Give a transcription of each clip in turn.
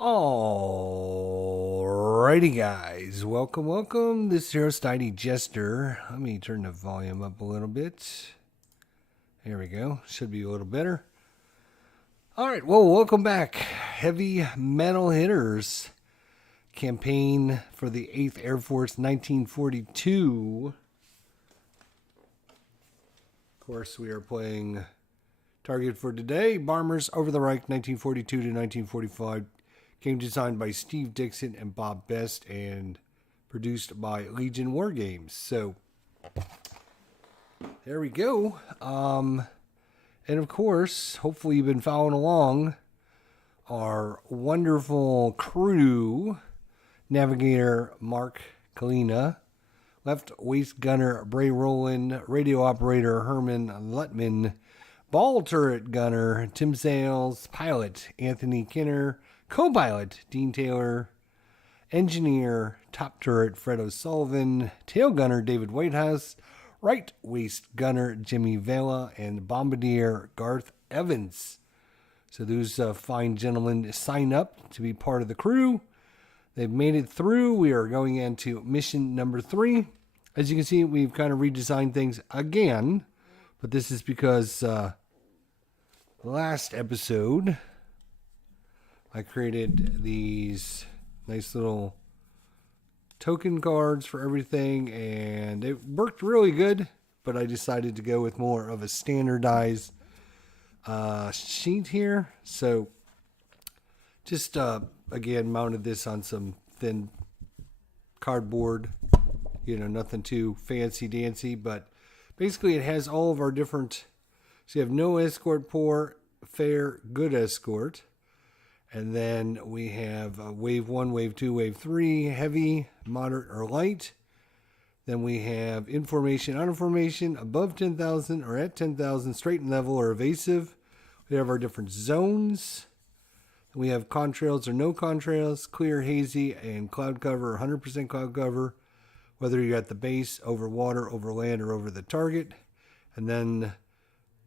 Alrighty, guys. Welcome. This is your Untitled Chapter. Let me turn the volume up a little bit. There we go. Should be a little better. Alright, well, welcome back. Heavy metal hitters. Campaign for the 8th Air Force, 1942. Of course, we are playing target for today. Bombers over the Reich, 1942 to 1945. Game designed by Steve Dixon and Bob Best and produced by Legion War Games. So, there we go. And of course, hopefully you've been following along. Our wonderful crew, Navigator Mark Kalina, Left Waist Gunner Bray Rowland, Radio Operator Herman Lutman, Ball Turret Gunner Tim Sales, Pilot Anthony Kinner, Co-pilot, Dean Taylor. Engineer, Top Turret, Fred O'Sullivan. Tail Gunner, David Whitehouse. Right Waist Gunner, Jimmy Vela. And Bombardier, Garth Evans. So those fine gentlemen sign up to be part of the crew. They've made it through. We are going into mission number 3. As you can see, we've kind of redesigned things again. But this is because last episode I created these nice little token cards for everything, and it worked really good, but I decided to go with more of a standardized sheet here. So just again mounted this on some thin cardboard, nothing too fancy dancy, but basically it has all of our different, so you have no escort, poor, fair, good escort. And then we have wave 1, wave 2, wave 3, heavy, moderate, or light. Then we have information, out of formation, above 10,000 or at 10,000, straight and level or evasive. We have our different zones. We have contrails or no contrails, clear, hazy, and cloud cover, 100% cloud cover, whether you're at the base, over water, over land, or over the target. And then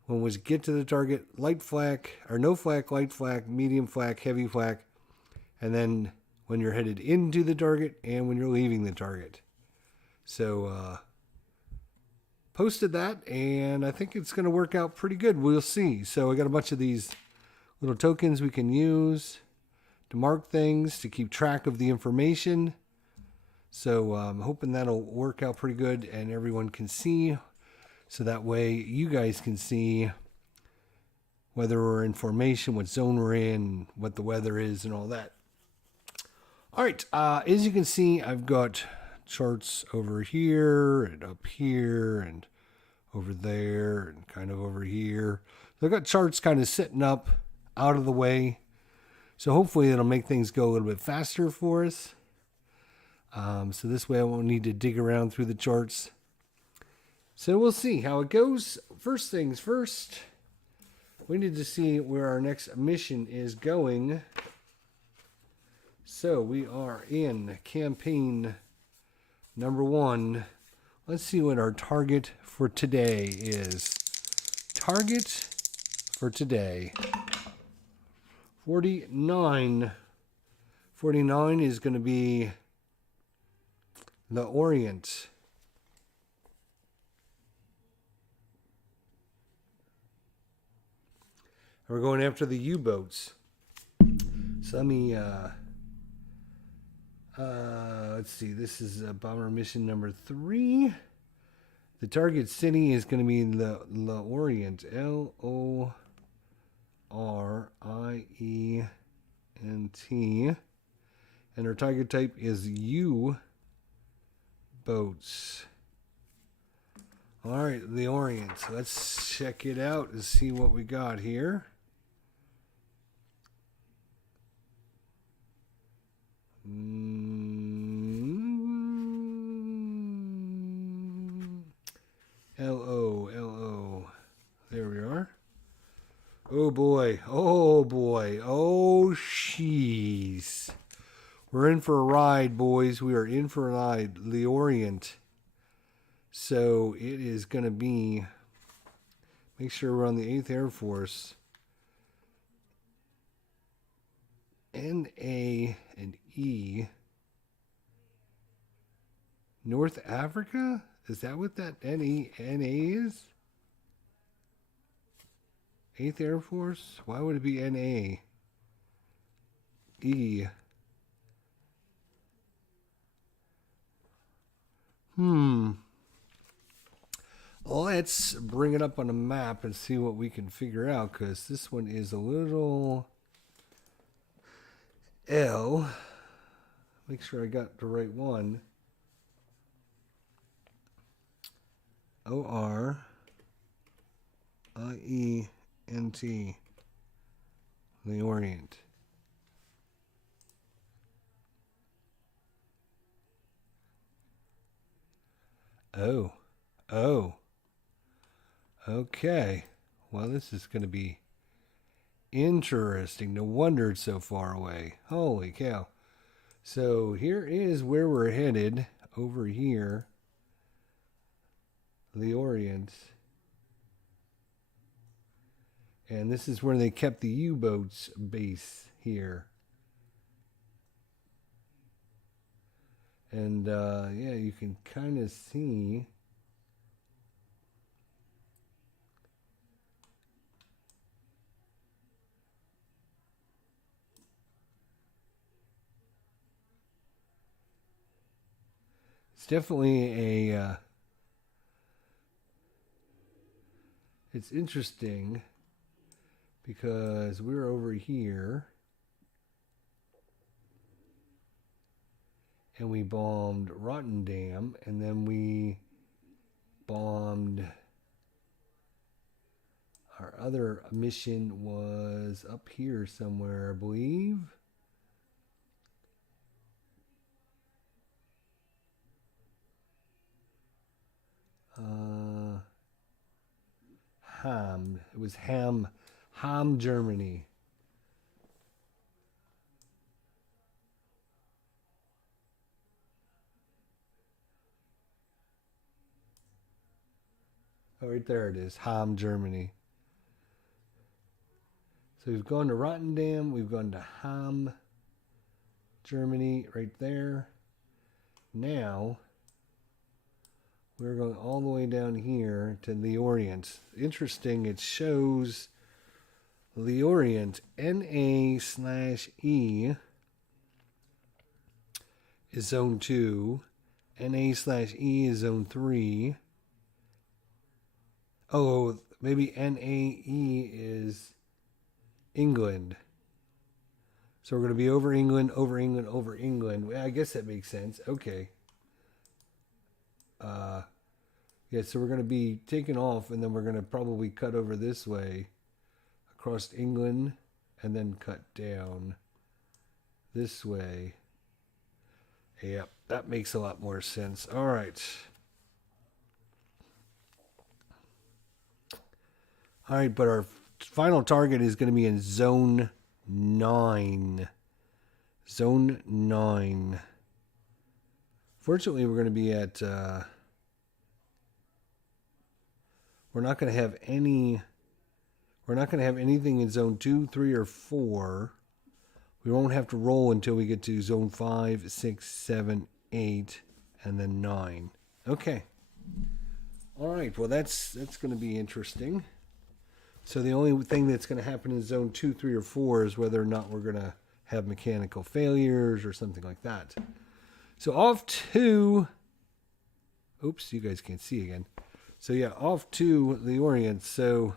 when we get to the target, light flak, or no flak, light flak, medium flak, heavy flak, and then when you're headed into the target and when you're leaving the target. So, posted that, and I think it's going to work out pretty good. We'll see. So I got a bunch of these little tokens we can use to mark things, to keep track of the information. So I'm hoping that'll work out pretty good and everyone can see. So that way you guys can see whether we're in formation, what zone we're in, what the weather is, and all that. All right, as you can see, I've got charts over here and up here and over there and kind of over here. So I've got charts kind of sitting up out of the way. So hopefully it'll make things go a little bit faster for us. So this way I won't need to dig around through the charts. So we'll see how it goes. First things first, we need to see where our next mission is going. So we are in campaign number 1. Let's see what our target for today is. Target for today, 49. 49 is going to be the Orient. We're going after the U-boats. So let me, let's see. This is bomber mission number 3. The target city is going to be the Orient. Lorient. And our target type is U-boats. All right, the Orient. Let's check it out and see what we got here. L-O. There we are. Oh boy. Oh jeez. We're in for a ride, boys. We are in for a ride. The Orient. So it is going to be, make sure we're on the 8th Air Force. N-A and E. North Africa? Is that what that N-A is? 8th Air Force? Why would it be N-A? E. Let's bring it up on a map and see what we can figure out, because this one is a little L. Make sure I got the right one. O-R-I-E-N-T. The Orient. Oh. Okay. Well, this is going to be interesting. No wonder it's so far away. Holy cow. So here is where we're headed. Over here. The Orient. And this is where they kept the U-boats base here. And yeah, you can kind of see it's definitely a it's interesting because we're over here and we bombed Rotterdam, and then we bombed, our other mission was up here somewhere, I believe. Ham. It was Ham, Germany. Oh, right there it is. Ham, Germany. So we've gone to Rotterdam. We've gone to Ham, Germany, right there. Now, we're going all the way down here to the Orient. Interesting, it shows the Orient, NA/E is zone 2. NA/E is zone 3. Oh, maybe NAE is England. So we're going to be over England, over England, over England. I guess that makes sense. Okay. Yeah, so we're going to be taking off, and then we're going to probably cut over this way across England and then cut down this way. Yep, that makes a lot more sense. All right. All right, but our final target is going to be in Zone 9. Zone 9. Fortunately, we're going to be at... we're not going to have any... We're not going to have anything in Zone 2, 3, or 4. We won't have to roll until we get to Zone 5, 6, 7, 8, and then 9. Okay. All right, well, that's going to be interesting. So the only thing that's going to happen in Zone 2, 3, or 4 is whether or not we're going to have mechanical failures or something like that. So off to... Oops, you guys can't see again. So yeah, off to the Orient. So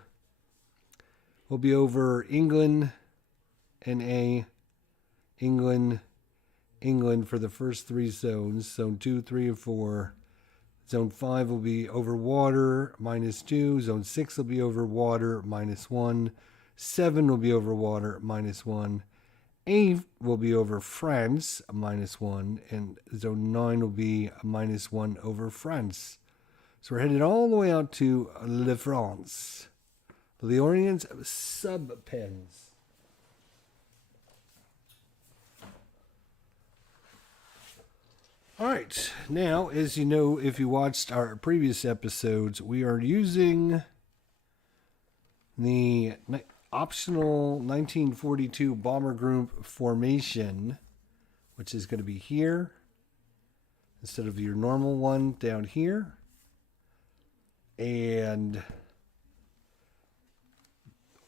we'll be over England, NA, England for the first 3 zones. Zone 2, 3, and 4. Zone 5 will be over water, -2. Zone 6 will be over water, -1. 7 will be over water, -1. 8 will be over France, -1. And Zone 9 will be -1 over France. So we're headed all the way out to Le France. The Orient Subpens. All right, now, as you know, if you watched our previous episodes, we are using the optional 1942 bomber group formation, which is going to be here instead of your normal one down here. And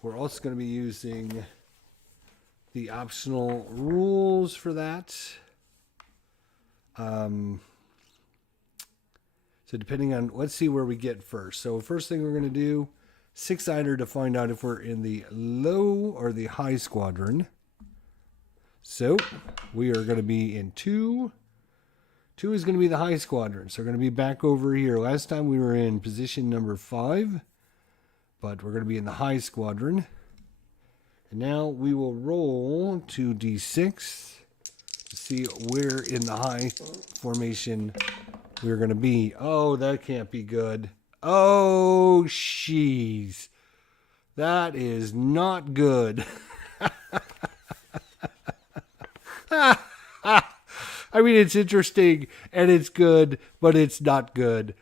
we're also going to be using the optional rules for that. So depending on, let's see where we get first. So first thing we're going to do, 6-sider to find out if we're in the low or the high squadron. So we are going to be in 2. 2 is going to be the high squadron. So we're going to be back over here. Last time we were in position number 5, but we're going to be in the high squadron. And now we will roll 2d6 to see where in the high formation we're going to be. Oh, that can't be good. Oh, jeez. That is not good. I mean, it's interesting and it's good, but it's not good.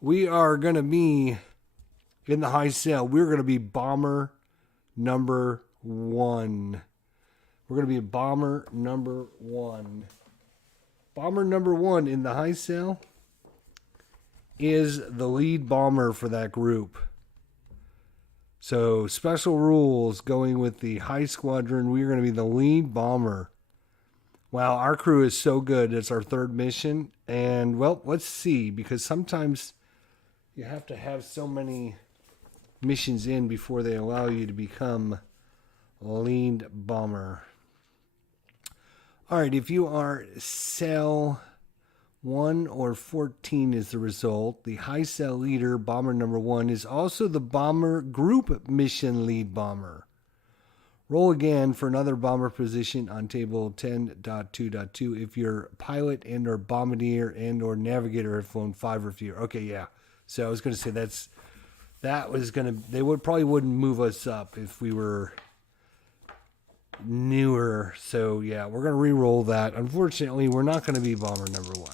We are going to be in the high cell. We're going to be bomber number 1. We're going to be bomber number 1. Bomber number 1 in the high cell is the lead bomber for that group. So special rules going with the high squadron. We're going to be the lead bomber. Wow, our crew is so good. It's our 3rd mission. And, well, let's see. Because sometimes you have to have so many missions in before they allow you to become lead bomber. All right, if you are cell 1 or 14 is the result. The high cell leader, bomber number 1, is also the bomber group mission lead bomber. Roll again for another bomber position on table 10.2.2 if your pilot and or bombardier and or navigator have flown 5 or fewer. Okay, yeah. So I was going to say they probably wouldn't move us up if we were newer. So yeah, we're going to re-roll that. Unfortunately, we're not going to be bomber number 1.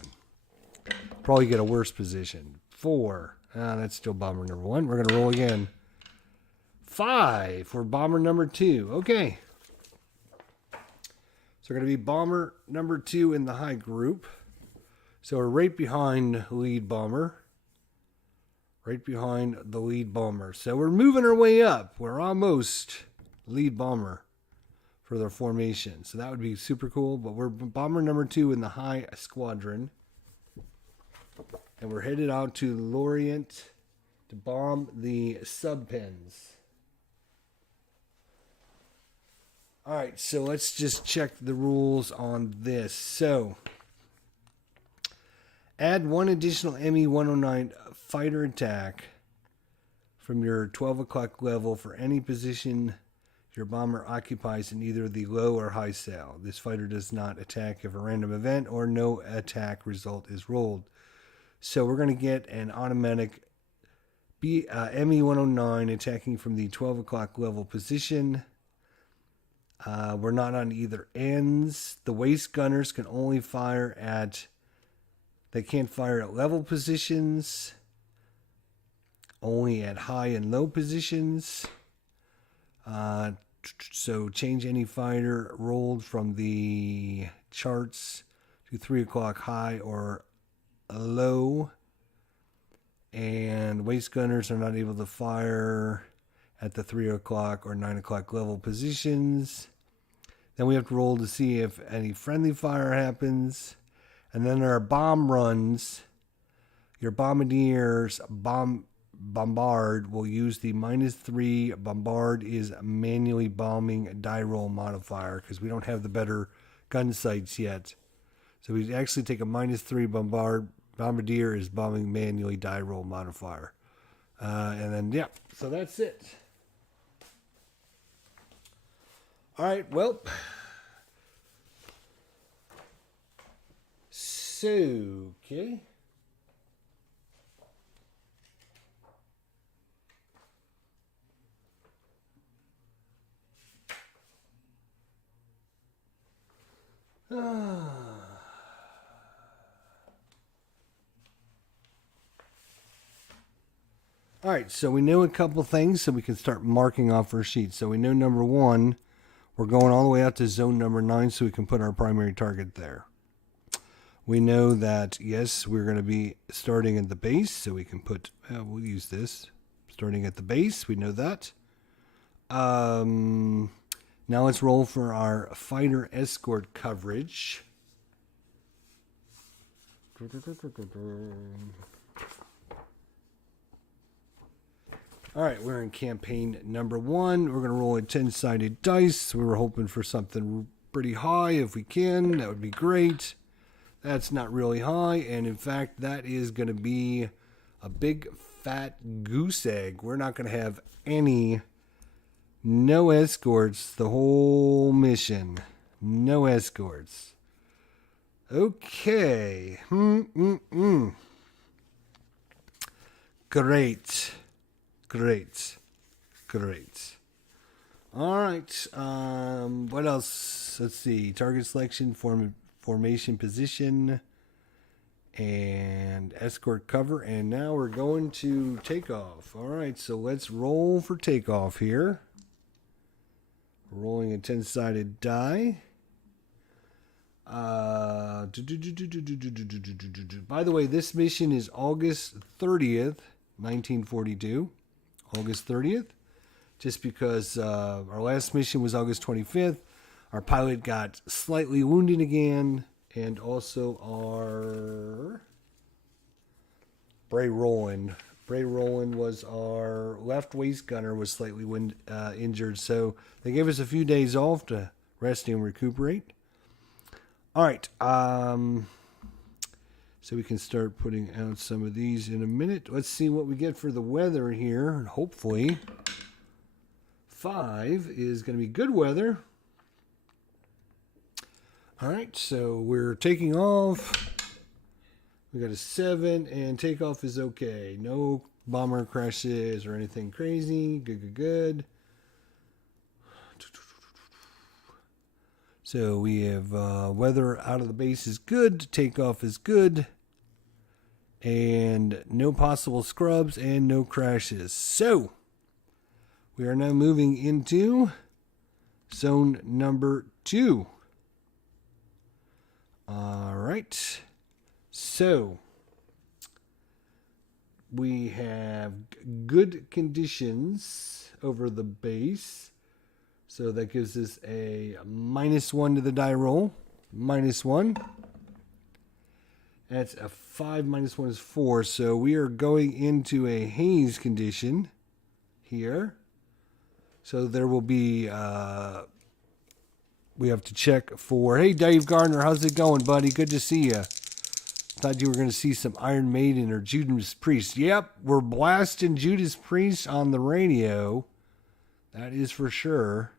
Probably get a worse position. 4. That's still bomber number 1. We're going to roll again. 5 for bomber number 2. Okay. So we're going to be bomber number 2 in the high group. So we're right behind lead bomber. Right behind the lead bomber. So we're moving our way up. We're almost lead bomber for their formation. So that would be super cool. But we're bomber number 2 in the high squadron. And we're headed out to Lorient to bomb the sub-pens. All right, so let's just check the rules on this. So, add 1 additional ME-109 fighter attack from your 12 o'clock level for any position your bomber occupies in either the low or high cell. This fighter does not attack if a random event or no attack result is rolled. So we're going to get an automatic ME-109 attacking from the 12 o'clock level position. We're not on either ends. The waist gunners can only fire at... They can't fire at level positions. Only at high and low positions. So change any fighter rolled from the charts to 3 o'clock high or low. And waist gunners are not able to fire at the 3 o'clock or 9 o'clock level positions. Then we have to roll to see if any friendly fire happens. And then there are bomb runs. Your bombardiers bombard will use the -3. Bombard is manually bombing die roll modifier because we don't have the better gun sights yet. So we actually take a -3 bombardier is bombing manually die roll modifier. And then, yeah, so that's it. All right, well. So, okay. All right, so we know a couple things, so we can start marking off our sheet. So we know number 1, we're going all the way out to zone number 9, so we can put our primary target there. We know that, yes, we're going to be starting at the base, so we can put, we'll use this, starting at the base, we know that. Now let's roll for our fighter escort coverage. All right, we're in campaign number 1. We're going to roll a 10-sided dice. We were hoping for something pretty high if we can. That would be great. That's not really high, and in fact, that is going to be a big fat goose egg. We're not going to have no escorts the whole mission. No escorts. Okay. Great. All right. What else? Let's see. Target selection, formation position, and escort cover. And now we're going to takeoff. All right. So let's roll for takeoff here. Rolling a 10-sided die. By the way, this mission is August 30th, 1942. August 30th. Just because our last mission was August 25th. Our pilot got slightly wounded again. And also our Bray Rowland. Bray Rowland was our left waist gunner, was slightly injured. So they gave us a few days off to rest and recuperate. All right. So we can start putting out some of these in a minute. Let's see what we get for the weather here. And hopefully 5 is going to be good weather. All right, so we're taking off. We got a 7, and takeoff is okay. No bomber crashes or anything crazy. Good. So we have weather out of the base is good. Takeoff is good. And no possible scrubs and no crashes. So we are now moving into zone number 2. All right. So we have good conditions over the base. So that gives us a -1 to the die roll. -1. That's a 5 minus 1 is 4. So we are going into a haze condition here. So there will be, we have to check for, hey, Dave Gardner, how's it going, buddy? Good to see you. Thought you were going to see some Iron Maiden or Judas Priest. Yep, we're blasting Judas Priest on the radio. That is for sure.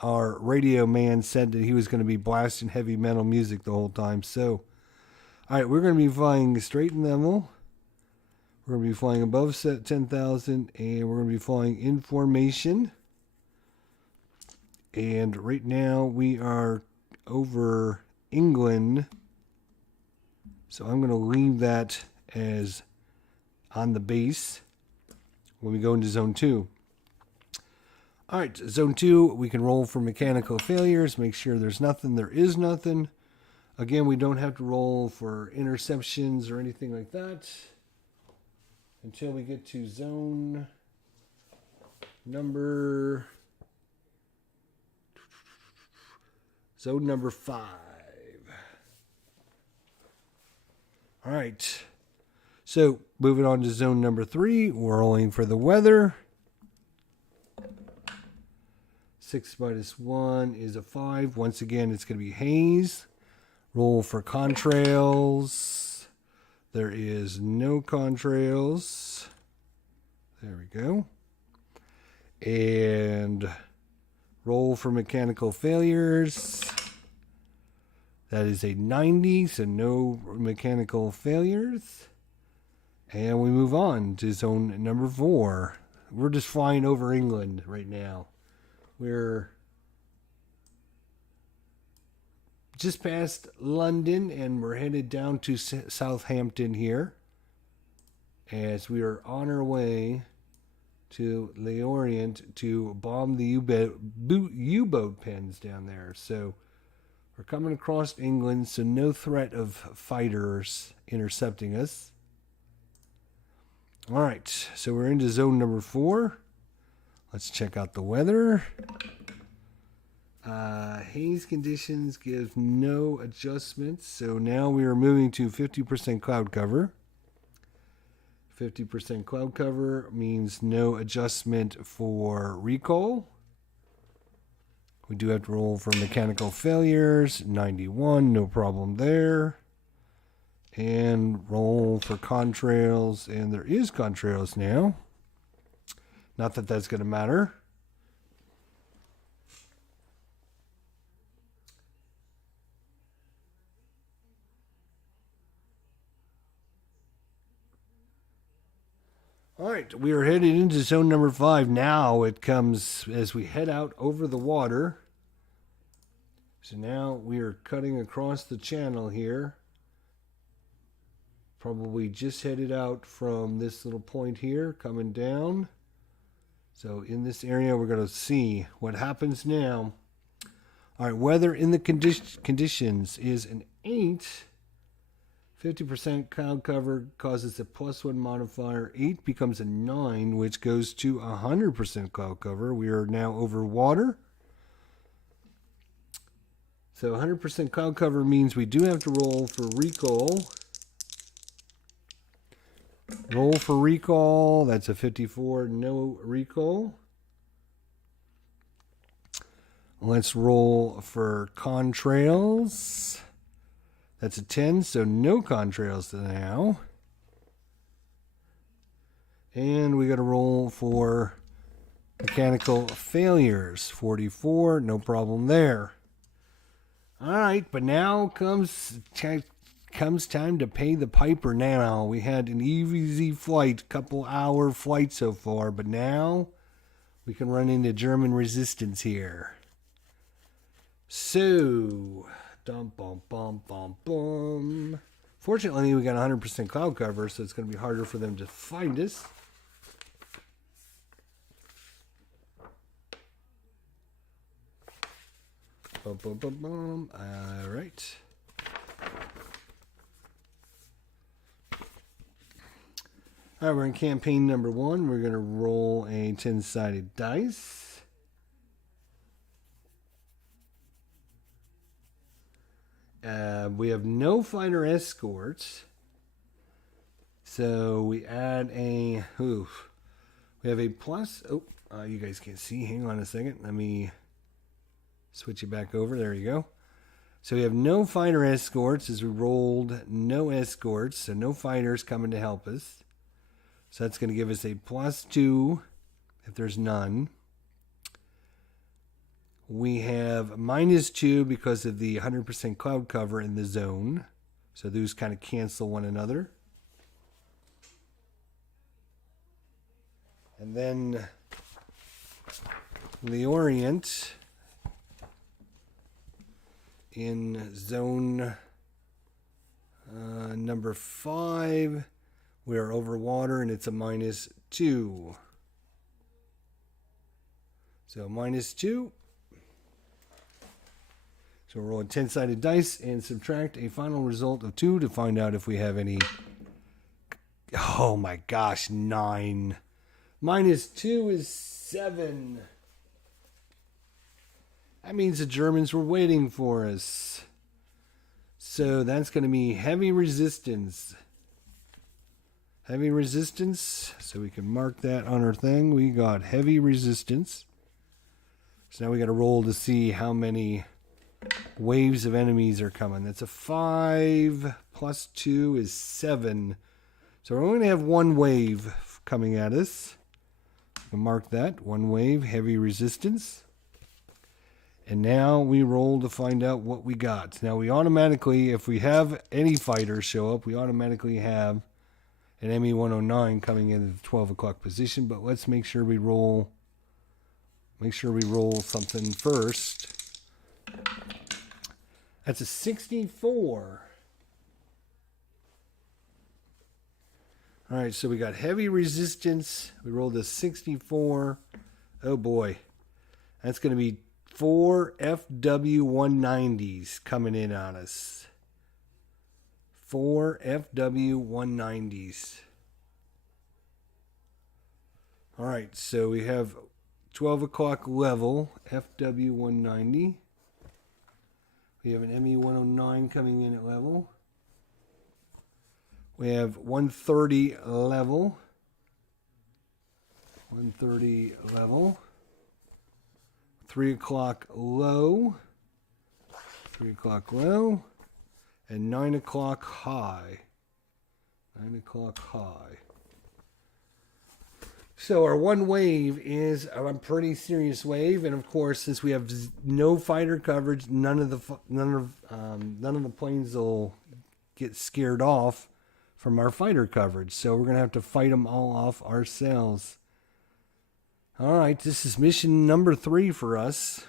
Our radio man said that he was going to be blasting heavy metal music the whole time. So, all right, we're going to be flying straight and level. We're going to be flying above 10,000, and we're going to be flying in formation. And right now we are over England. So I'm going to leave that as on the base when we go into zone 2. All right, zone 2, we can roll for mechanical failures, make sure there's nothing. There is nothing. Again, we don't have to roll for interceptions or anything like that until we get to zone number 5. All right. So moving on to zone number 3, we're rolling for the weather. 6 minus 1 is a 5. Once again, it's going to be haze. Roll for contrails. There is no contrails. There we go. And roll for mechanical failures. That is a 90, so no mechanical failures. And we move on to zone number 4. We're just flying over England right now. We're just past London, and we're headed down to Southampton here. as we are on our way to L'Orient to bomb the U-boat pens down there. So we're coming across England, so no threat of fighters intercepting us. All right, so we're into zone number 4. Let's check out the weather. Haze conditions give no adjustments, so now we are moving to 50% cloud cover. 50% cloud cover means no adjustment for recall. We do have to roll for mechanical failures. 91, no problem there. And roll for contrails, and there is contrails now. Not that that's going to matter. All right, we are headed into zone number 5 now. It comes as we head out over the water. So now we are cutting across the channel here. Probably just headed out from this little point here, coming down. So in this area, we're going to see what happens now. All right, weather in the conditions is an 8. 50% cloud cover causes a +1 modifier. 8 becomes a 9, which goes to 100% cloud cover. We are now over water. So 100% cloud cover means we do have to roll for recall. Roll for recall. That's a 54. No recall. Let's roll for contrails. That's a 10, so no contrails now. And we got to roll for mechanical failures. 44, no problem there. All right, but now comes time to pay the piper now. We had an easy flight, couple hour flight so far, but now we can run into German resistance here. So, dum bum bum bum bum. Fortunately, we got 100% cloud cover, so it's going to be harder for them to find us. Bum bum bum bum. All right. All right, we're in campaign number 1. We're going to roll a 10-sided dice. We have no fighter escorts. So we add a... we have a plus... you guys can't see. Hang on a second. Let me switch it back over. There you go. So we have no fighter escorts as we rolled no escorts. So no fighters coming to help us. So that's going to give us a +2 if there's none. We have -2 because of the 100% cloud cover in the zone. So those kind of cancel one another. And then L'Orient in zone number 5. We are over water, and it's a -2. So -2. So we'll roll a 10-sided dice and subtract a final result of 2 to find out if we have any... Oh my gosh, 9. -2 is 7. That means the Germans were waiting for us. So that's going to be heavy resistance. Heavy resistance, so we can mark that on our thing. We got heavy resistance. So now we got to roll to see how many waves of enemies are coming. That's a 5 plus 2 is 7. So we're only going to have one wave coming at us. We can mark that. One wave, heavy resistance. And now we roll to find out what we got. Now we automatically, if we have any fighters show up, we automatically have an ME-109 coming in at the 12 o'clock position, but let's make sure we roll something first. That's a 64. All right, so we got heavy resistance. We rolled a 64. Oh boy. That's going to be 4 FW190s coming in on us. 4 FW190s. All right, so we have 12 o'clock level FW190. We have an ME109 coming in at level. We have 130 level. 130 level. 3 o'clock low. 3 o'clock low. And 9 o'clock high. 9 o'clock high. So our one wave is a pretty serious wave, and of course, since we have no fighter coverage, none of the planes will get scared off from our fighter coverage. So we're gonna have to fight them all off ourselves. All right, this is mission number 3 for us.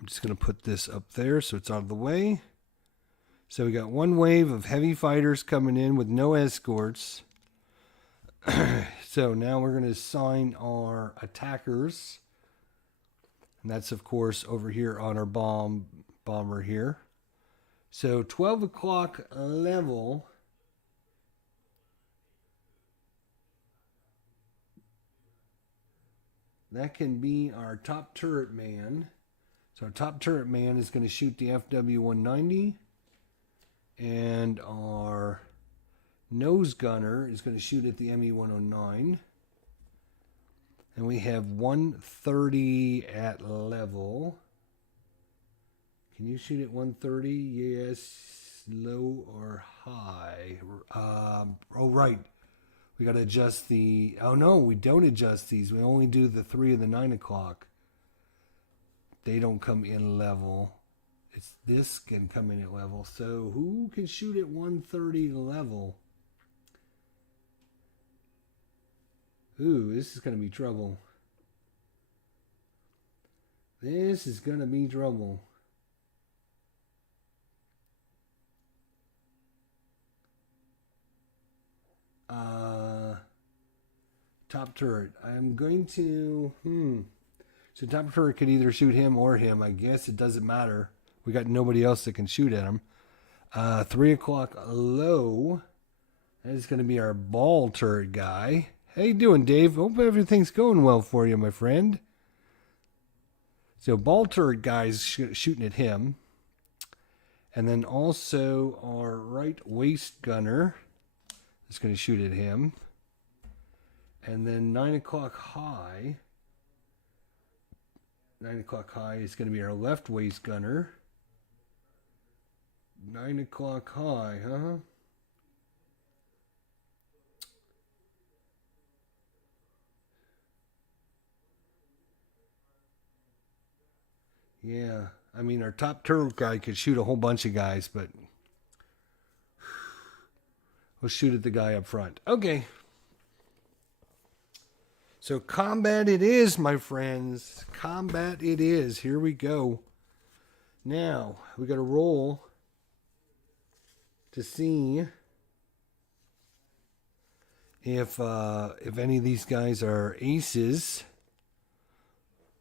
I'm just gonna put this up there so it's out of the way. So we got one wave of heavy fighters coming in with no escorts. So now we're going to assign our attackers. And that's, of course, over here on our bomber here. So 12 o'clock level. That can be our top turret man. So our top turret man is going to shoot the FW-190. And our nose gunner is going to shoot at the ME-109. And we have 130 at level. Can you shoot at 130? Yes. Low or high? Oh, right. We got to adjust the... Oh, no, we don't adjust these. We only do the 3 and the 9 o'clock. They don't come in level. This can come in at level. So who can shoot at 130 level? Ooh, this is going to be trouble. This is going to be trouble. Top turret. I'm going to... So top turret could either shoot him or him. I guess it doesn't matter. We got nobody else that can shoot at him. 3 o'clock low. That is going to be our ball turret guy. How you doing, Dave? Hope everything's going well for you, my friend. So ball turret guy's shooting at him. And then also our right waist gunner is going to shoot at him. And then 9 o'clock high. 9 o'clock high is going to be our left waist gunner. 9 o'clock high, huh? Yeah, I mean, our top turret guy could shoot a whole bunch of guys, but we'll shoot at the guy up front. Okay. So combat it is, my friends. Combat it is. Here we go. Now, we got to roll to see if any of these guys are aces.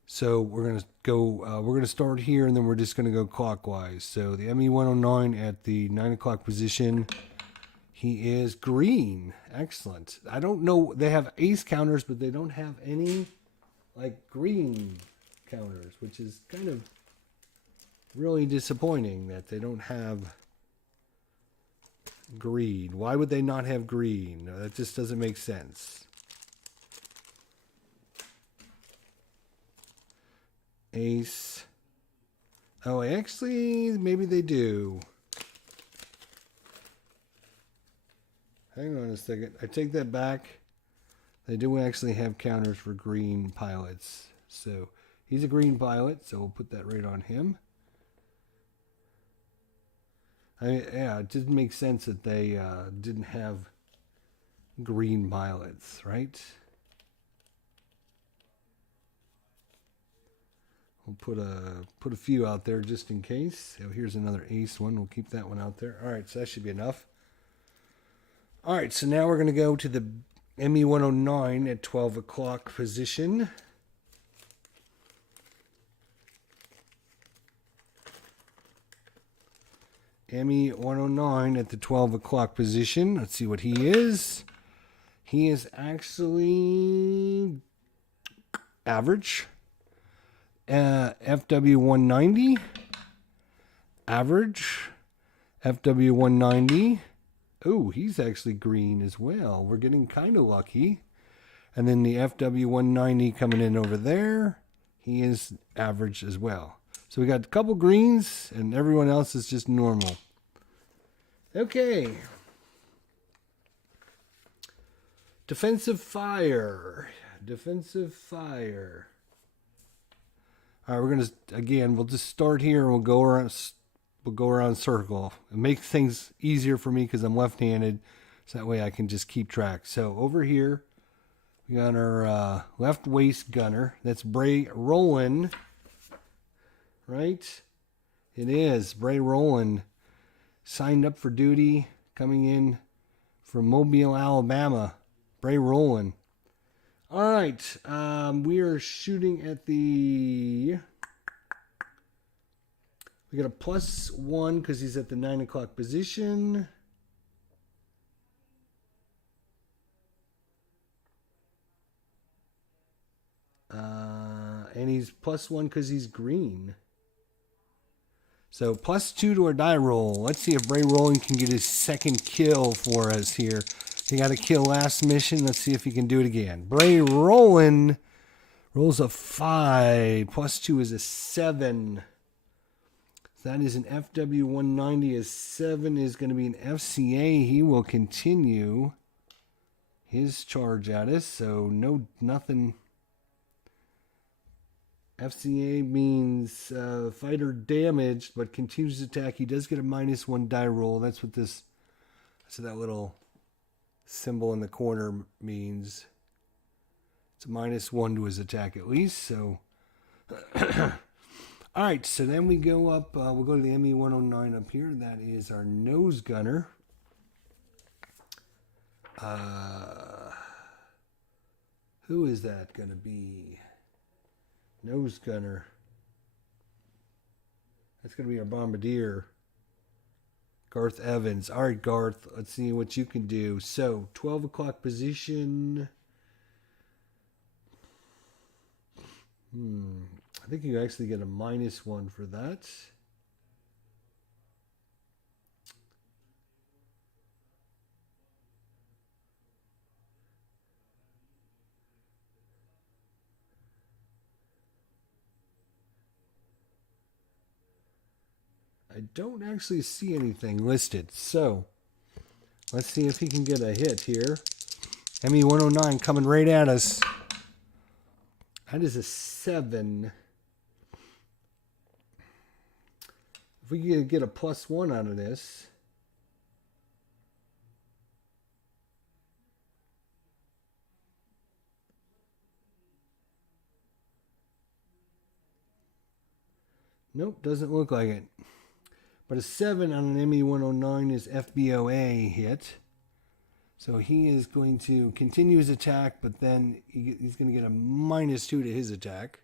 So we're gonna go. We're gonna start here, and then we're just gonna go clockwise. So the ME-109 at the 9 o'clock position. He is green. Excellent. I don't know. They have ace counters, but they don't have any like green counters, which is kind of really disappointing that they don't have green. Why would they not have green? No, that just doesn't make sense. Ace. Oh, actually, maybe they do. Hang on a second. I take that back. They do actually have counters for green pilots. So he's a green pilot, so we'll put that right on him. Yeah, it didn't make sense that they didn't have green pilots, right? We'll put a few out there just in case. So here's another ace one. We'll keep that one out there. All right, so that should be enough. All right, so now we're going to go to the ME-109 at 12 o'clock position. ME-109 at the 12 o'clock position. Let's see what he is. He is actually average. FW-190. Average. FW-190. Oh, he's actually green as well. We're getting kind of lucky. And then the FW-190 coming in over there. He is average as well. So we got a couple greens, and everyone else is just normal. Okay. Defensive fire. Defensive fire. All right, we're going to, again, we'll just start here and we'll go around circle. It makes things easier for me because I'm left-handed, so that way I can just keep track. So over here, we got our left waist gunner. That's Bray Rowland, right? It is. Bray Rowland signed up for duty, coming in from Mobile, Alabama. Bray Rowland. All right, we are shooting at the... We got a +1 because he's at the 9 o'clock position. And he's +1 because he's green. So +2 to our die roll. Let's see if Bray Rowland can get his second kill for us here. He got a kill last mission. Let's see if he can do it again. Bray Rowland rolls a 5. +2 is a 7. That is an FW-190. A 7 is going to be an FCA. He will continue his charge at us. So nothing. FCA means fighter damaged, but continues to attack. He does get a -1 die roll. That's what this. So that little symbol in the corner means. It's a -1 to his attack at least. So. All right, so then we go up, we'll go to the ME-109 up here. That is our nose gunner. Who is that going to be? Nose gunner. That's going to be our bombardier. Garth Evans. All right, Garth, let's see what you can do. So, 12 o'clock position. I think you actually get a -1 for that. I don't actually see anything listed, so let's see if he can get a hit here. ME-109 coming right at us. That is a 7. If we could get a +1 out of this. Nope, doesn't look like it. But a 7 on an ME-109 is FBOA hit. So he is going to continue his attack, but then he's going to get a -2 to his attack.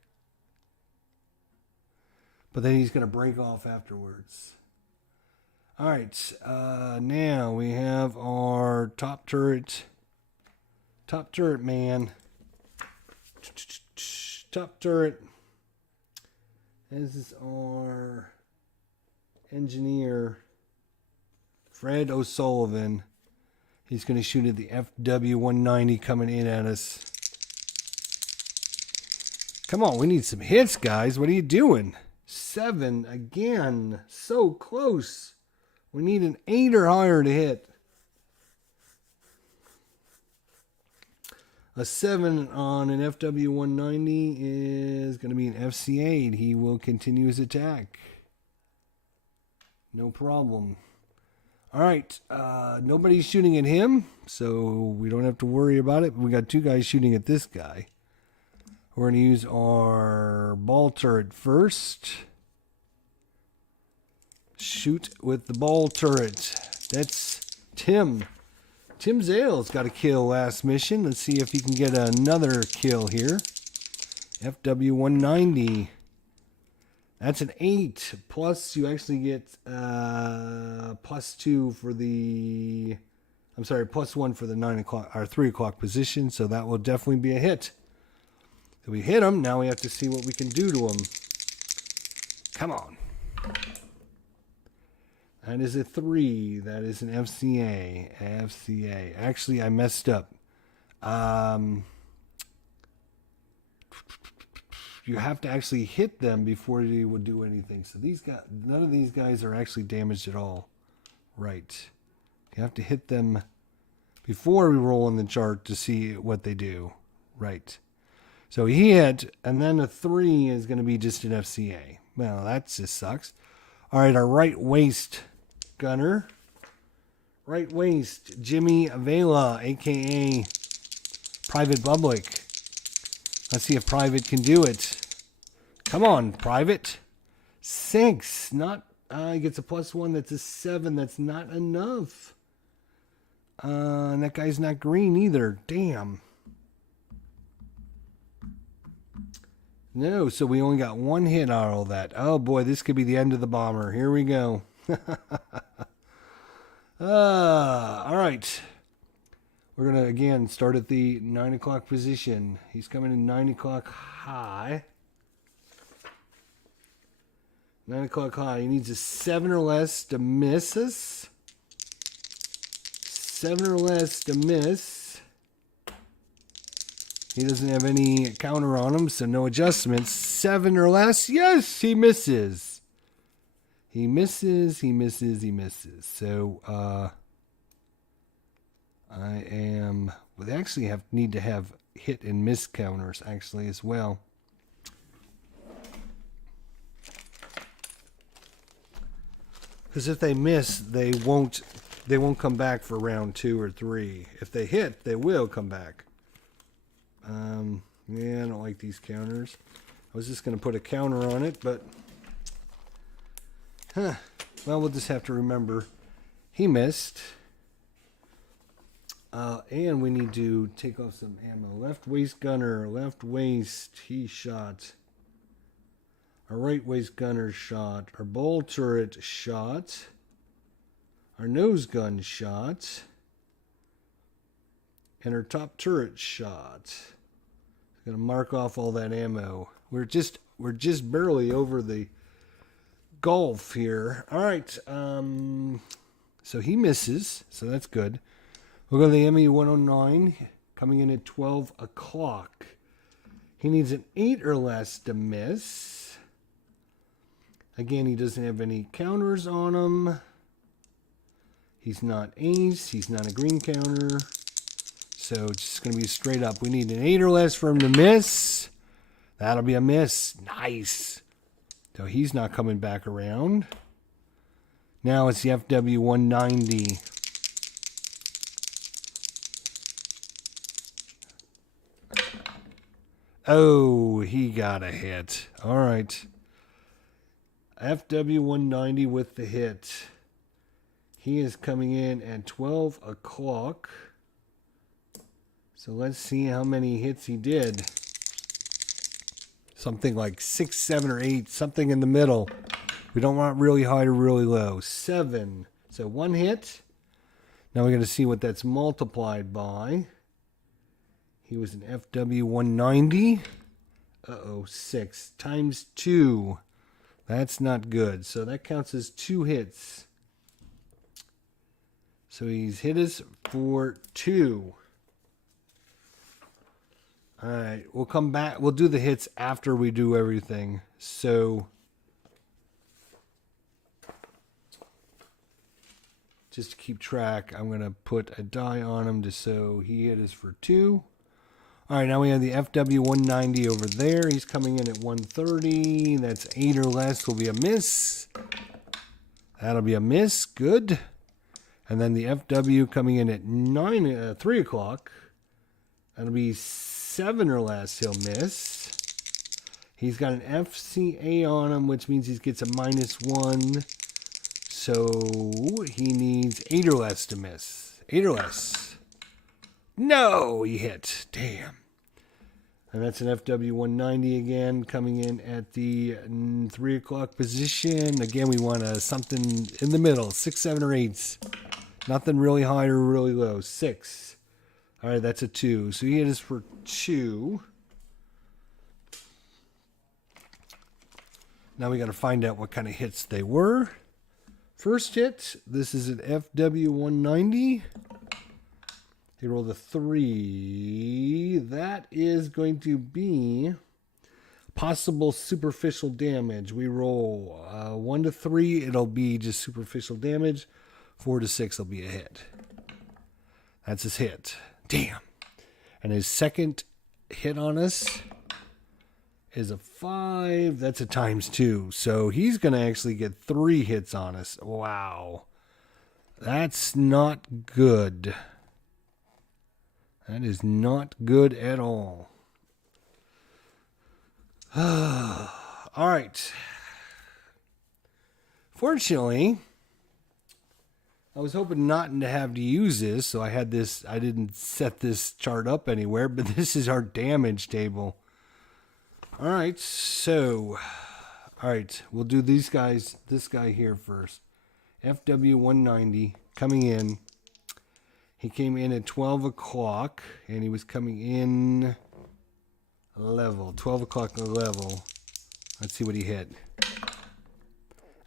But then he's going to break off afterwards. All right, now we have our top turret. Top turret man. Top turret. This is our engineer, Fred O'Sullivan. He's going to shoot at the FW-190 coming in at us. Come on, we need some hits, guys. What are you doing? 7 again. So close. We need an 8 or higher to hit. A 7 on an FW-190 is going to be an FC-8. He will continue his attack. No problem. All right. Nobody's shooting at him, so we don't have to worry about it. We got 2 guys shooting at this guy. We're going to use our ball turret first. Shoot with the ball turret. That's Tim. Tim Zale's got a kill last mission. Let's see if he can get another kill here. FW190. That's an 8. Plus, you actually get +2 for the... I'm sorry, +1 for the 9 o'clock or 3 o'clock position. So that will definitely be a hit. So we hit him. Now we have to see what we can do to him. Come on. That is a 3. That is an FCA. FCA. Actually, I messed up. You have to actually hit them before you would do anything. So these guys, none of these guys are actually damaged at all. Right. You have to hit them before we roll on the chart to see what they do. Right. So he hit, and then a 3 is going to be just an FCA. Well, that just sucks. All right, our right waist gunner. Right waist, Jimmy Avila, a.k.a. Private Public. Let's see if Private can do it. Come on, Private. 6. Not, he gets a +1. That's a 7. That's not enough. And that guy's not green either. Damn. No, so we only got 1 hit out of all that. Oh boy, this could be the end of the bomber. Here we go. All right. We're going to, again, start at the 9 o'clock position. He's coming in 9 o'clock high. 9 o'clock high. He needs a 7 or less to miss us. 7 or less to miss. He doesn't have any counter on him, so no adjustments. 7 or less. Yes, he misses. He misses, he misses, he misses. So, they actually need to have hit and miss counters actually as well. Because if they miss, they won't come back for round 2 or 3. If they hit, they will come back. Yeah, I don't like these counters. I was just going to put a counter on it, but well, we'll just have to remember he missed. And we need to take off some ammo. Left waist gunner, left waist, he shot. Our right waist gunner shot. Our bowl turret shot. Our nose gun shot. And our top turret shot. Gonna mark off all that ammo. We're just barely over the gulf here. All right. So he misses. So that's good. We'll go to the ME-109, coming in at 12 o'clock. He needs an 8 or less to miss. Again, he doesn't have any counters on him. He's not ace. He's not a green counter. So it's just going to be straight up. We need an 8 or less for him to miss. That'll be a miss. Nice. So he's not coming back around. Now it's the FW-190. Oh, he got a hit. All right. FW-190 with the hit. He is coming in at 12 o'clock. So let's see how many hits he did. Something like 6, 7, or 8. Something in the middle. We don't want really high or really low. 7. So 1 hit. Now we're going to see what that's multiplied by. He was an FW-190. Uh-oh, 6 times 2. That's not good. So that counts as 2 hits. So he's hit us for 2. All right, we'll come back. We'll do the hits after we do everything. So just to keep track, I'm going to put a die on him just so he hit us for 2. All right, now we have the FW-190 over there. He's coming in at 130. That's 8 or less will be a miss. That'll be a miss. Good. And then the FW coming in at 3 o'clock. That'll be 7 or less he'll miss. He's got an FCA on him, which means he gets a -1. So he needs 8 or less to miss. 8 or less. No, he hit. Damn. And that's an FW190 again, coming in at the 3 o'clock position. Again, we want something in the middle, 6, 7, or 8s. Nothing really high or really low. 6. All right, that's a 2. So he hit us for 2. Now we got to find out what kind of hits they were. First hit, this is an FW190. He rolled a 3. That is going to be possible superficial damage. We roll 1 to 3. It'll be just superficial damage. 4 to 6 will be a hit. That's his hit. Damn. And his second hit on us is a 5. That's a ×2. So he's going to actually get 3 hits on us. Wow. That's not good. That is not good at all. All right. Fortunately, I was hoping not to have to use this, so I had this. I didn't set this chart up anywhere, but this is our damage table. All right, so, we'll do these guys. This guy here first. FW190 coming in. He came in at 12 o'clock, and he was coming in level. 12 o'clock level. Let's see what he hit.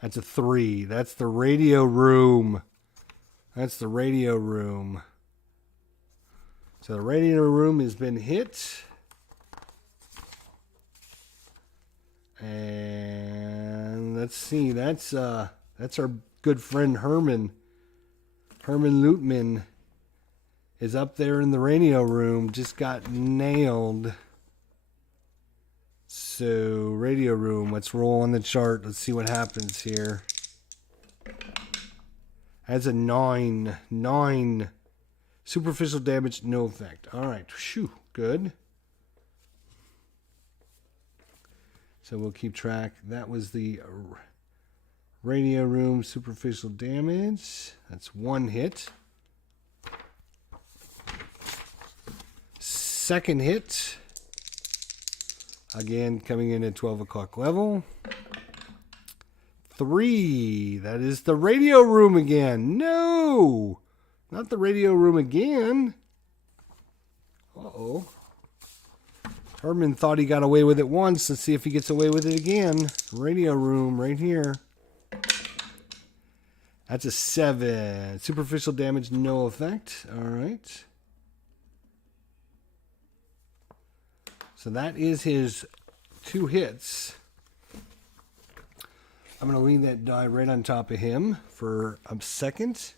That's a 3. That's the radio room. That's the radio room. So the radio room has been hit. And let's see. That's our good friend Herman. Herman Lootman is up there in the radio room, just got nailed. So, radio room, let's roll on the chart. Let's see what happens here. That's a 9. 9. Superficial damage, no effect. All right, shoo, good. So we'll keep track. That was the radio room superficial damage. That's 1 hit. Second hit, again coming in at 12 o'clock level. 3, that is the radio room again. No, not the radio room again. Uh-oh. Herman thought he got away with it once. Let's see if he gets away with it again. Radio room right here. That's a 7. Superficial damage, no effect. All right. So that is his 2 hits. I'm going to leave that die right on top of him for a second.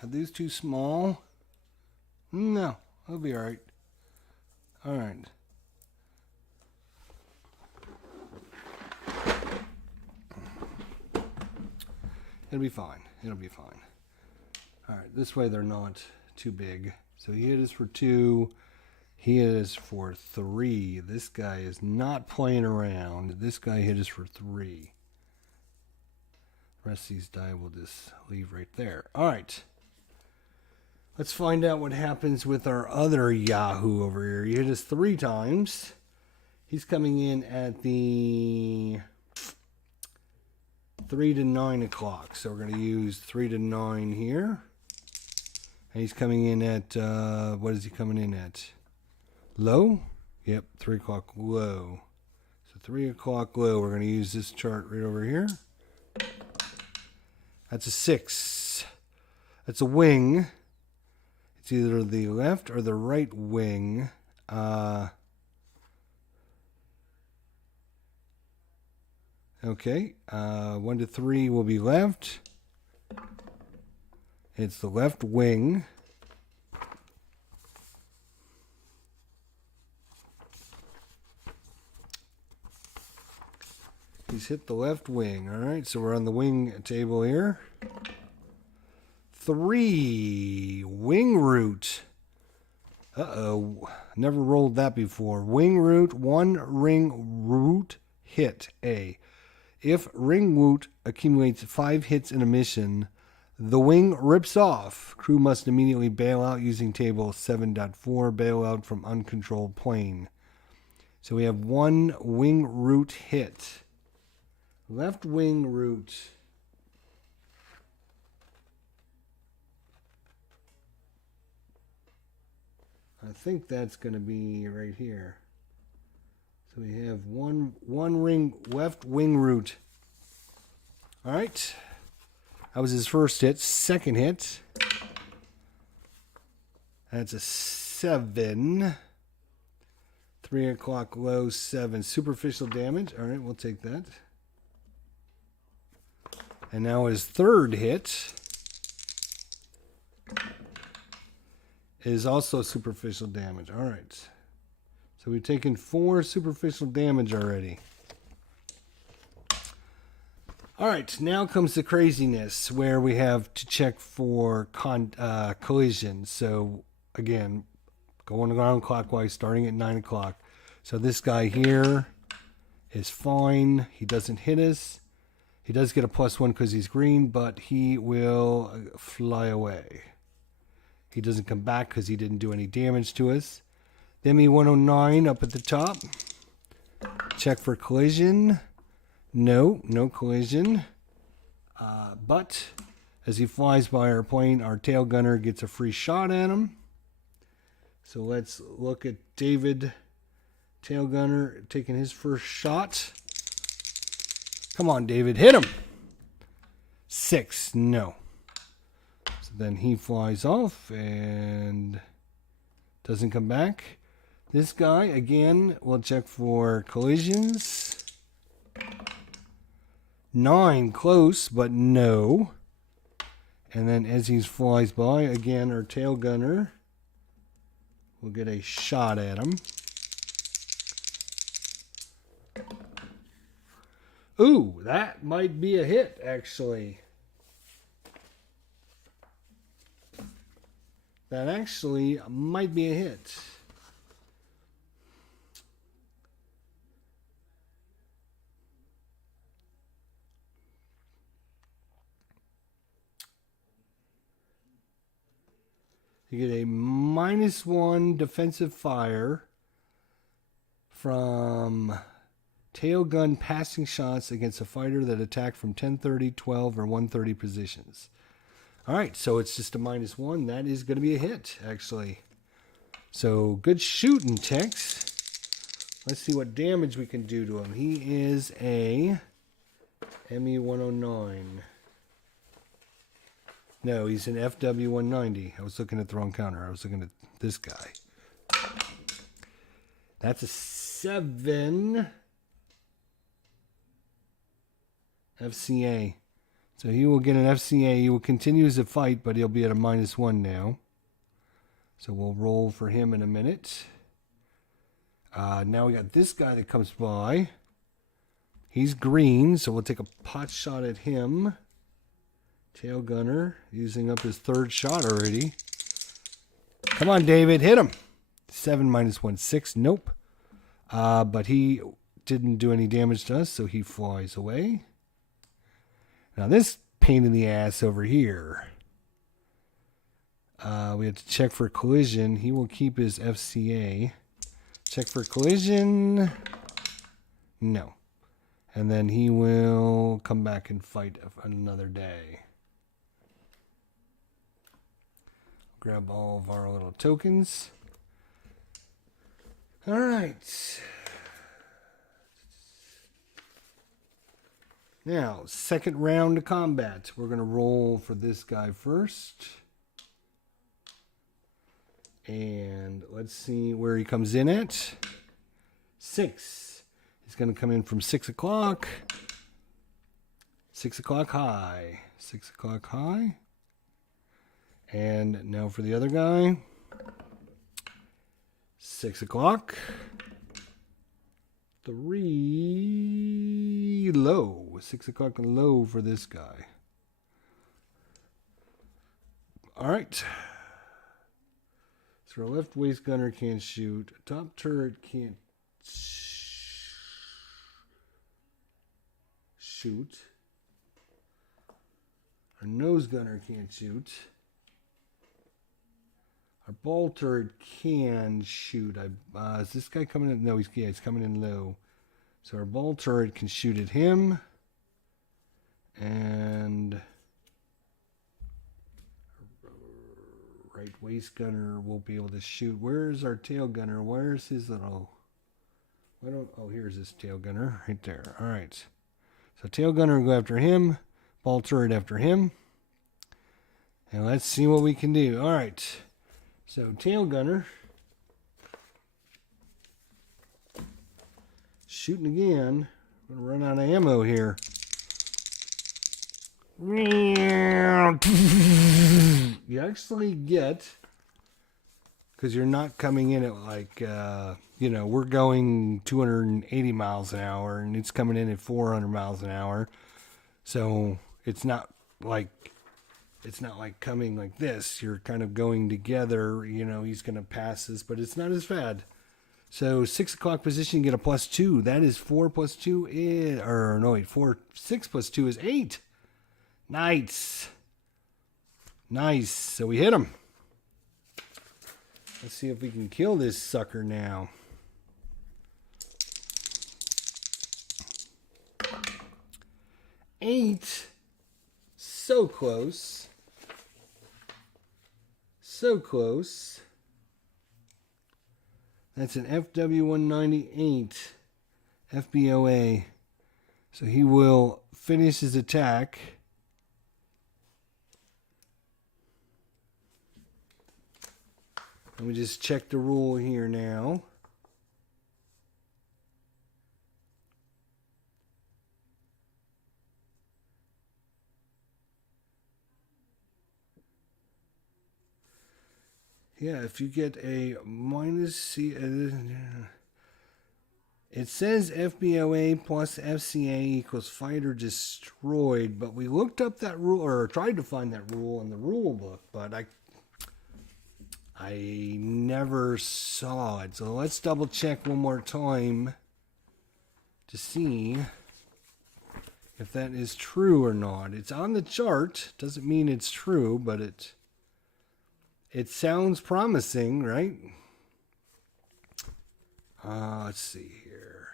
Are these too small? No, it'll be all right. All right. It'll be fine. It'll be fine. All right, this way they're not too big. So he hit us for 2. He hit us for 3. This guy is not playing around. This guy hit us for 3. The rest of these die we'll just leave right there. All right. Let's find out what happens with our other Yahoo over here. He hit us 3 times. He's coming in at the 3 to 9 o'clock. So we're going to use 3 to 9 here. And he's coming in at, what is he coming in at? Low? Yep, 3 o'clock low. So 3 o'clock low. We're going to use this chart right over here. That's a 6. That's a wing. It's either the left or the right wing. Okay. 1 to 3 will be left. It's the left wing. He's hit the left wing. All right, so we're on the wing table here. 3, wing root. Uh-oh, never rolled that before. Wing root, 1 ring root hit A. If ring root accumulates 5 hits in a mission, the wing rips off. Crew must immediately bail out using table 7.4, bail out from uncontrolled plane. So we have 1 wing root hit. Left wing root. I think that's going to be right here. So we have one ring left wing root. All right. That was his first hit. Second hit. That's a 7. 3 o'clock low, 7. Superficial damage. All right, we'll take that. And now his third hit is also superficial damage. All right. So we've taken 4 superficial damage already. All right, now comes the craziness where we have to check for collision. So again, going around clockwise, starting at 9 o'clock. So this guy here is fine. He doesn't hit us. He does get a +1 because he's green, but he will fly away. He doesn't come back because he didn't do any damage to us. The ME-109 up at the top. Check for collision. No collision. But as he flies by our plane, our tail gunner gets a free shot at him. So let's look at David, tail gunner, taking his first shot. Come on, David, hit him. 6, no. So then he flies off and doesn't come back. This guy, again, we'll check for collisions. 9, close, but no. And then as he flies by, again, our tail gunner will get a shot at him. Ooh, that might be a hit, actually. That actually might be a hit. You get a -1 defensive fire from tail gun passing shots against a fighter that attacked from 10:30, 12, or 1:30 positions. All right, so it's just a -1. That is going to be a hit, actually. So good shooting, Tex. Let's see what damage we can do to him. He is a ME-109. No, he's an FW-190. I was looking at the wrong counter. I was looking at this guy. That's a 7 FCA. So he will get an FCA. He will continue his fight, but he'll be at a -1 now. So we'll roll for him in a minute. Now we got this guy that comes by. He's green, so we'll take a pot shot at him. Tail gunner, using up his third shot already. Come on, David, hit him. 7 -1, 6, nope. But he didn't do any damage to us, so he flies away. Now this pain in the ass over here. We have to check for collision. He will keep his FCA. Check for collision. No. And then he will come back and fight another day. Grab all of our little tokens. All right. Now, second round of combat. We're going to roll for this guy first. And let's see where he comes in at. 6. He's going to come in from 6 o'clock. 6 o'clock high. 6 o'clock high. And now for the other guy. 6 o'clock. 3 low. 6 o'clock low for this guy. All right. So our left waist gunner can't shoot. Top turret can't shoot. Our nose gunner can't shoot. Our ball turret can shoot. Is this guy coming in? No, he's coming in low. So our ball turret can shoot at him. And right waist gunner will be able to shoot. Where's our tail gunner? Where's his little... here's his tail gunner right there. All right. So tail gunner will go after him. Ball turret after him. And let's see what we can do. All right. So tail gunner. Shooting again. I'm going to run out of ammo here. You actually get, because you're not coming in at like, we're going 280 miles an hour and it's coming in at 400 miles an hour. So it's not like coming like this. You're kind of going together. He's going to pass this, but it's not as bad. So 6 o'clock position, you get a +2. That is 4 + 2 is, 6 + 2 is 8. Nice. Nice. So we hit him. Let's see if we can kill this sucker now. Eight. So close. So close. That's an FW-198 FBOA. So he will finish his attack. Let me just check the rule here now. Yeah, if you get a -C, it says FBOA plus FCA equals fighter destroyed, but we looked up that rule, or tried to find that rule in the rule book, but I never saw it. So let's double check one more time to see if that is true or not. It's on the chart. Doesn't mean it's true, but it sounds promising, right? Let's see here.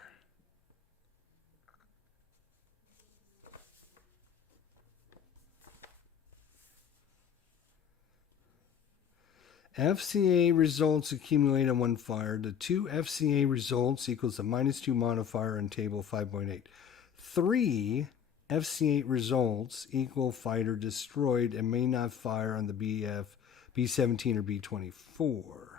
FCA results accumulate on one fire. The 2 FCA results equals the -2 modifier in table 5.8. 3 FCA results equal fighter destroyed and may not fire on the B-17 or B-24.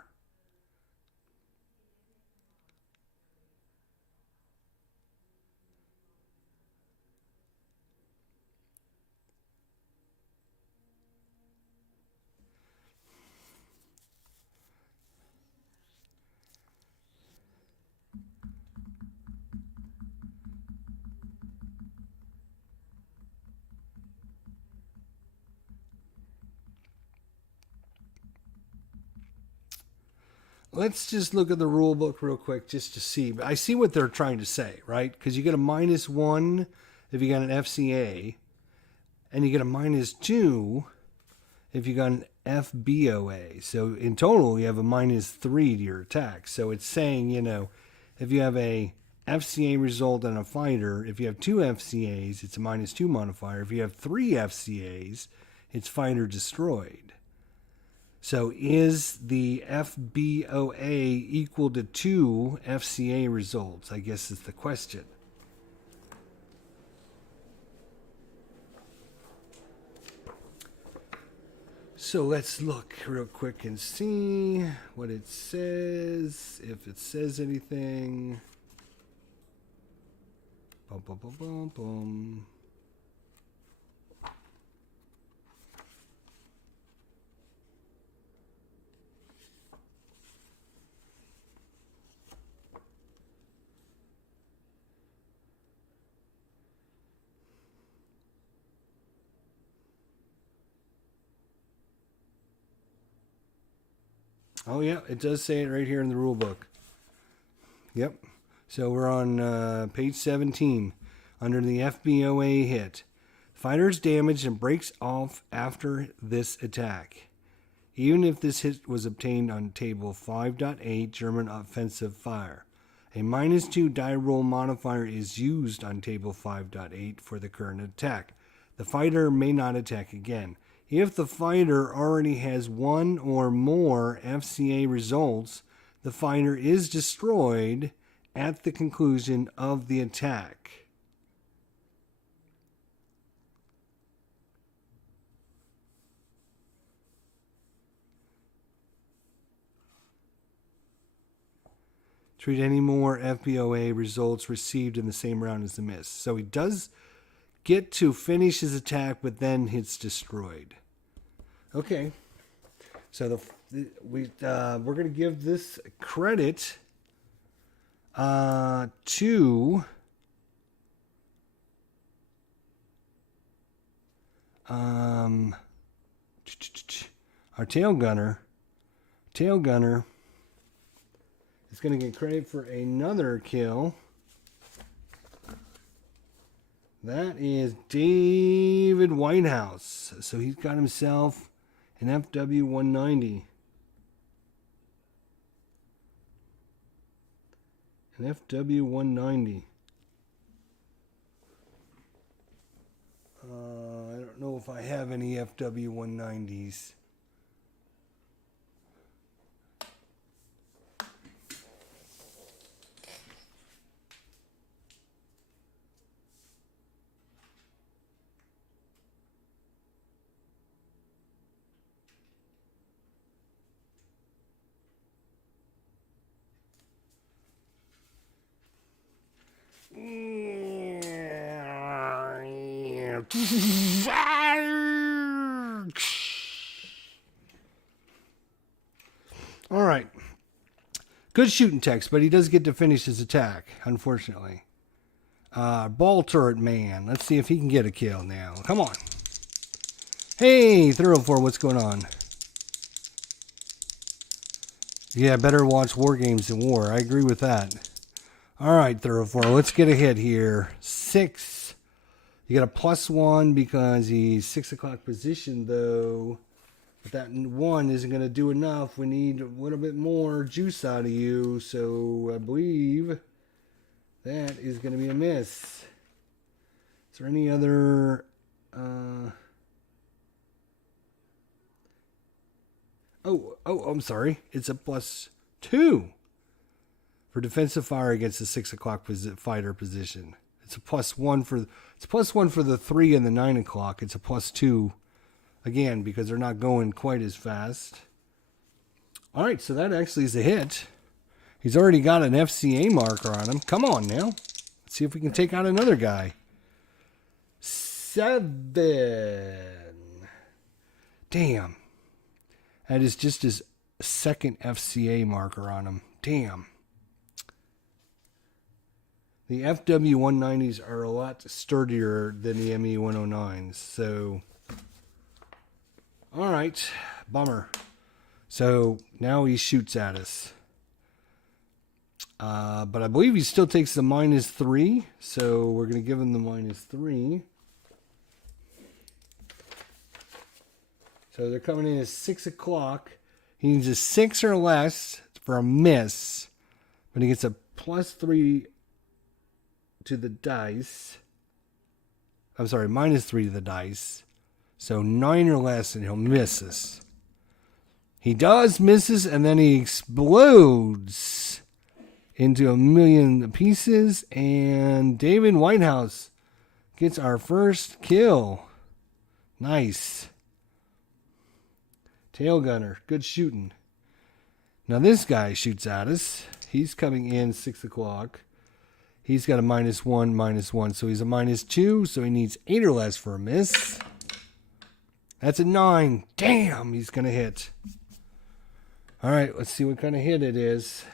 Let's just look at the rule book real quick just to see. I see what they're trying to say, right? Because you get a -1 if you got an FCA, and you get a -2 if you got an FBOA. So in total, you have a -3 to your attack. So it's saying, if you have a FCA result on a fighter, if you have 2 FCAs, it's a -2 modifier. If you have 3 FCAs, it's fighter destroyed. So is the FBOA equal to 2 FCA results? I guess is the question. So let's look real quick and see what it says, if it says anything. Boom, boom, boom, boom, boom. Oh, yeah, it does say it right here in the rule book. Yep. So we're on page 17 under the FBOA hit. Fighter is damaged and breaks off after this attack. Even if this hit was obtained on table 5.8 German offensive fire. A -2 die roll modifier is used on table 5.8 for the current attack. The fighter may not attack again. If the fighter already has one or more FCA results, the fighter is destroyed at the conclusion of the attack. Treat any more FBOA results received in the same round as the miss. So he does get to finish his attack, but then it's destroyed. Okay. So we're going to give this credit to our tail gunner. Tail gunner is going to get credit for another kill. That is David Whitehouse. So he's got himself an FW-190. An FW-190. I don't know if I have any FW-190s. All right. Good shooting text, but he does get to finish his attack, unfortunately. Ball turret man. Let's see if he can get a kill now. Come on. Hey, 304, what's going on? Yeah, better watch War Games than War. I agree with that. All right, 304, let's get a hit here. 6. You got a +1 because he's 6 o'clock position, though. But that 1 isn't going to do enough. We need a little bit more juice out of you. So I believe that is going to be a miss. Is there any other... Oh, I'm sorry. It's a +2 for defensive fire against the 6 o'clock fighter position. It's a +1 for the 3 and the 9 o'clock. It's a +2 again because they're not going quite as fast. All right, so that actually is a hit. He's already got an FCA marker on him. Come on now. Let's see if we can take out another guy. 7. Damn. That is just his second FCA marker on him. Damn. The FW-190s are a lot sturdier than the ME-109s. So, all right. Bummer. So, now he shoots at us. But I believe he still takes the -3. So, we're going to give him the -3. So, they're coming in at 6 o'clock. He needs a 6 or less for a miss. But he gets a +3 to the dice. I'm sorry, -3 to the dice. So 9 or less and he'll miss us. He does misses and then he explodes into a million pieces. And David Whitehouse gets our first kill. Nice. Tail gunner. Good shooting. Now this guy shoots at us. He's coming in 6 o'clock. He's got a -1, so he's a -2, so he needs 8 or less for a miss. That's a 9. Damn, he's going to hit. All right, let's see what kind of hit it is.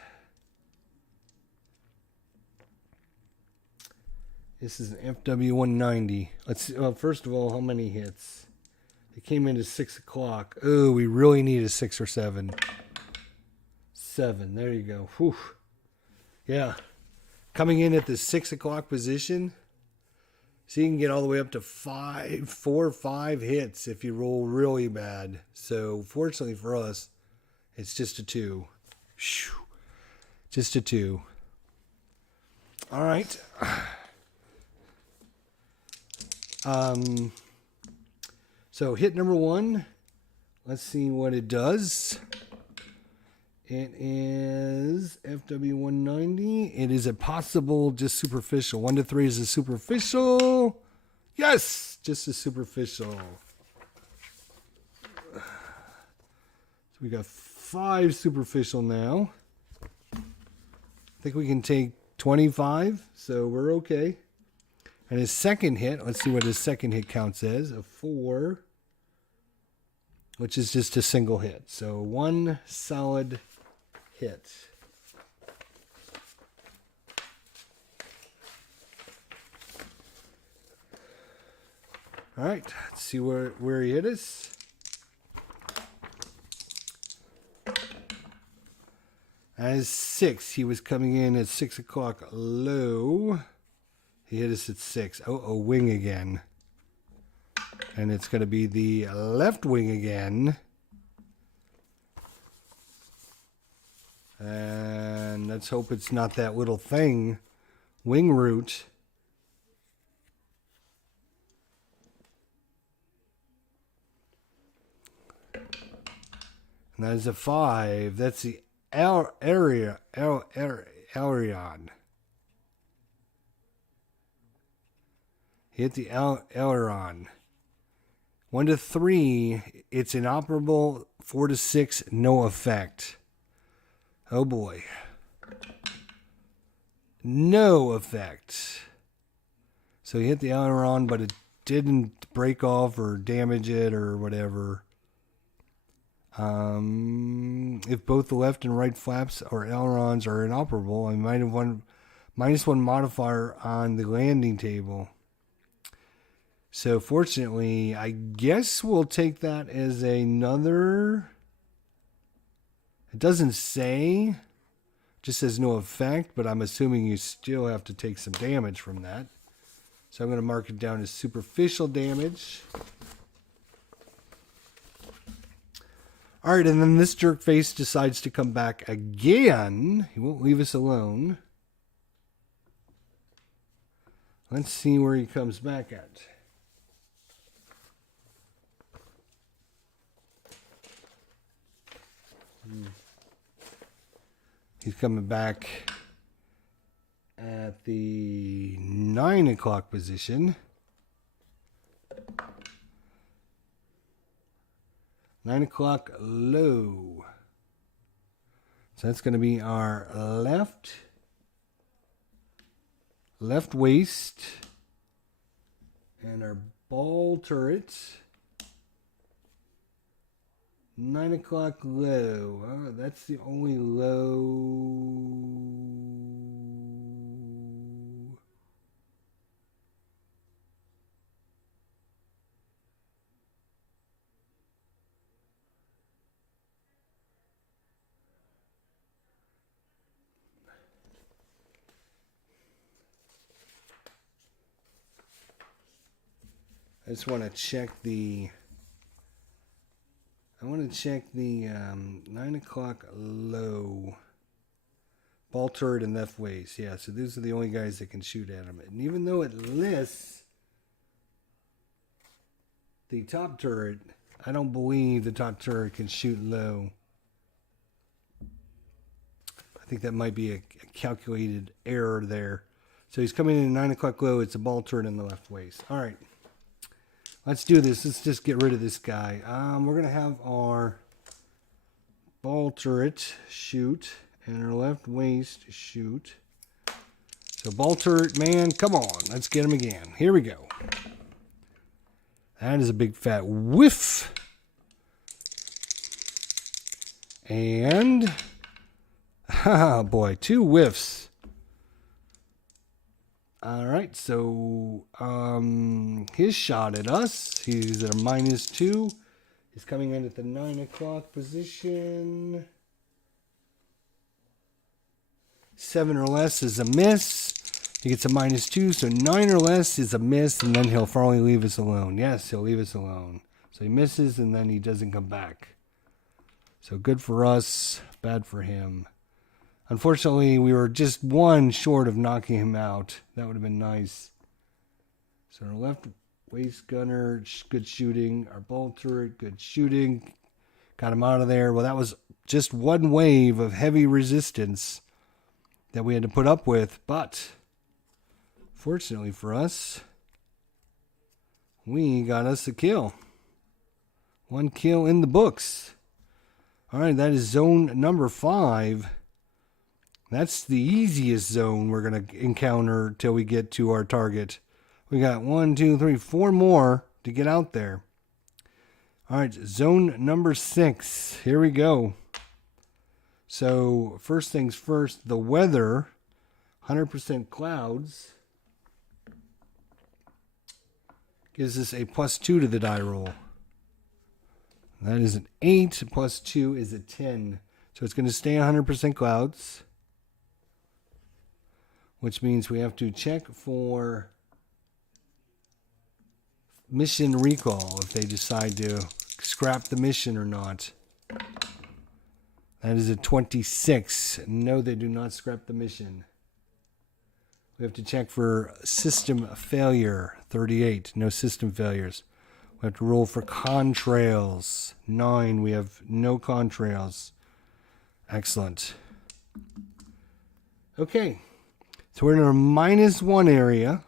This is an FW-190. Let's see, well, first of all, how many hits? They came into 6 o'clock. Oh, we really need a 6 or 7. 7. There you go. Whew. Yeah. Coming in at the 6 o'clock position. So you can get all the way up to 4 or 5 hits if you roll really bad. So fortunately for us, it's just a 2. Whew. Just a 2. All right. So hit number 1. Let's see what it does. It is FW190. It is a possible just superficial. 1 to 3 is a superficial. Yes, just a superficial. So we got 5 superficial now. I think we can take 25, so we're okay. And his second hit, let's see what his second hit counts as. A 4, which is just a single hit. So 1 solid hit. All right, let's see where he hit us. As 6, he was coming in at 6 o'clock low. He hit us at 6. Oh, wing again. And it's going to be the left wing again. And let's hope it's not that little thing. Wing root. And that is a 5. That's the Arion. Hit the aileron. 1 to 3, it's inoperable. 4 to 6, no effect. Oh boy. No effect. So he hit the aileron, but it didn't break off or damage it or whatever. If both the left and right flaps or ailerons are inoperable, I might have -1 modifier on the landing table. So fortunately, I guess we'll take that as another. It doesn't say, just says no effect, but I'm assuming you still have to take some damage from that. So I'm going to mark it down as superficial damage. All right, and then this jerk face decides to come back again. He won't leave us alone. Let's see where he comes back at. He's coming back at the 9 o'clock position. 9 o'clock low. So that's going to be our left waist and our ball turret. 9 o'clock low. That's the only low. I just want to check the. I want to check the 9 o'clock low. Ball turret and left waist. Yeah, so these are the only guys that can shoot at him. And even though it lists the top turret, I don't believe the top turret can shoot low. I think that might be a calculated error there. So he's coming in at 9 o'clock low. It's a ball turret in the left waist. All right. Let's do this. Let's just get rid of this guy. We're going to have our ball turret shoot and our left waist shoot. So ball turret, man, come on. Let's get him again. Here we go. That is a big fat whiff. And, oh boy, 2 whiffs. All right, so his shot at us, he's at a -2. He's coming in at the 9 o'clock position. 7 or less is a miss. He gets a -2, so 9 or less is a miss, and then he'll finally leave us alone. Yes, he'll leave us alone. So he misses, and then he doesn't come back. So good for us, bad for him. Unfortunately, we were just 1 short of knocking him out. That would have been nice. So our left waist gunner, good shooting. Our bolt turret, good shooting. Got him out of there. Well, that was just 1 wave of heavy resistance that we had to put up with. But fortunately for us, we got us a kill. 1 kill in the books. All right, that is zone number 5. That's the easiest zone we're going to encounter till we get to our target. We got 1, 2, 3, 4 more to get out there. All right, zone number 6. Here we go. So first things first, the weather, 100% clouds, gives us a +2 to the die roll. That is an 8, +2 is a 10. So it's going to stay 100% clouds, which means we have to check for mission recall if they decide to scrap the mission or not. That is a 26. No, they do not scrap the mission. We have to check for system failure. 38. No system failures. We have to roll for contrails. 9. We have no contrails. Excellent. Okay. So we're in our -1 area.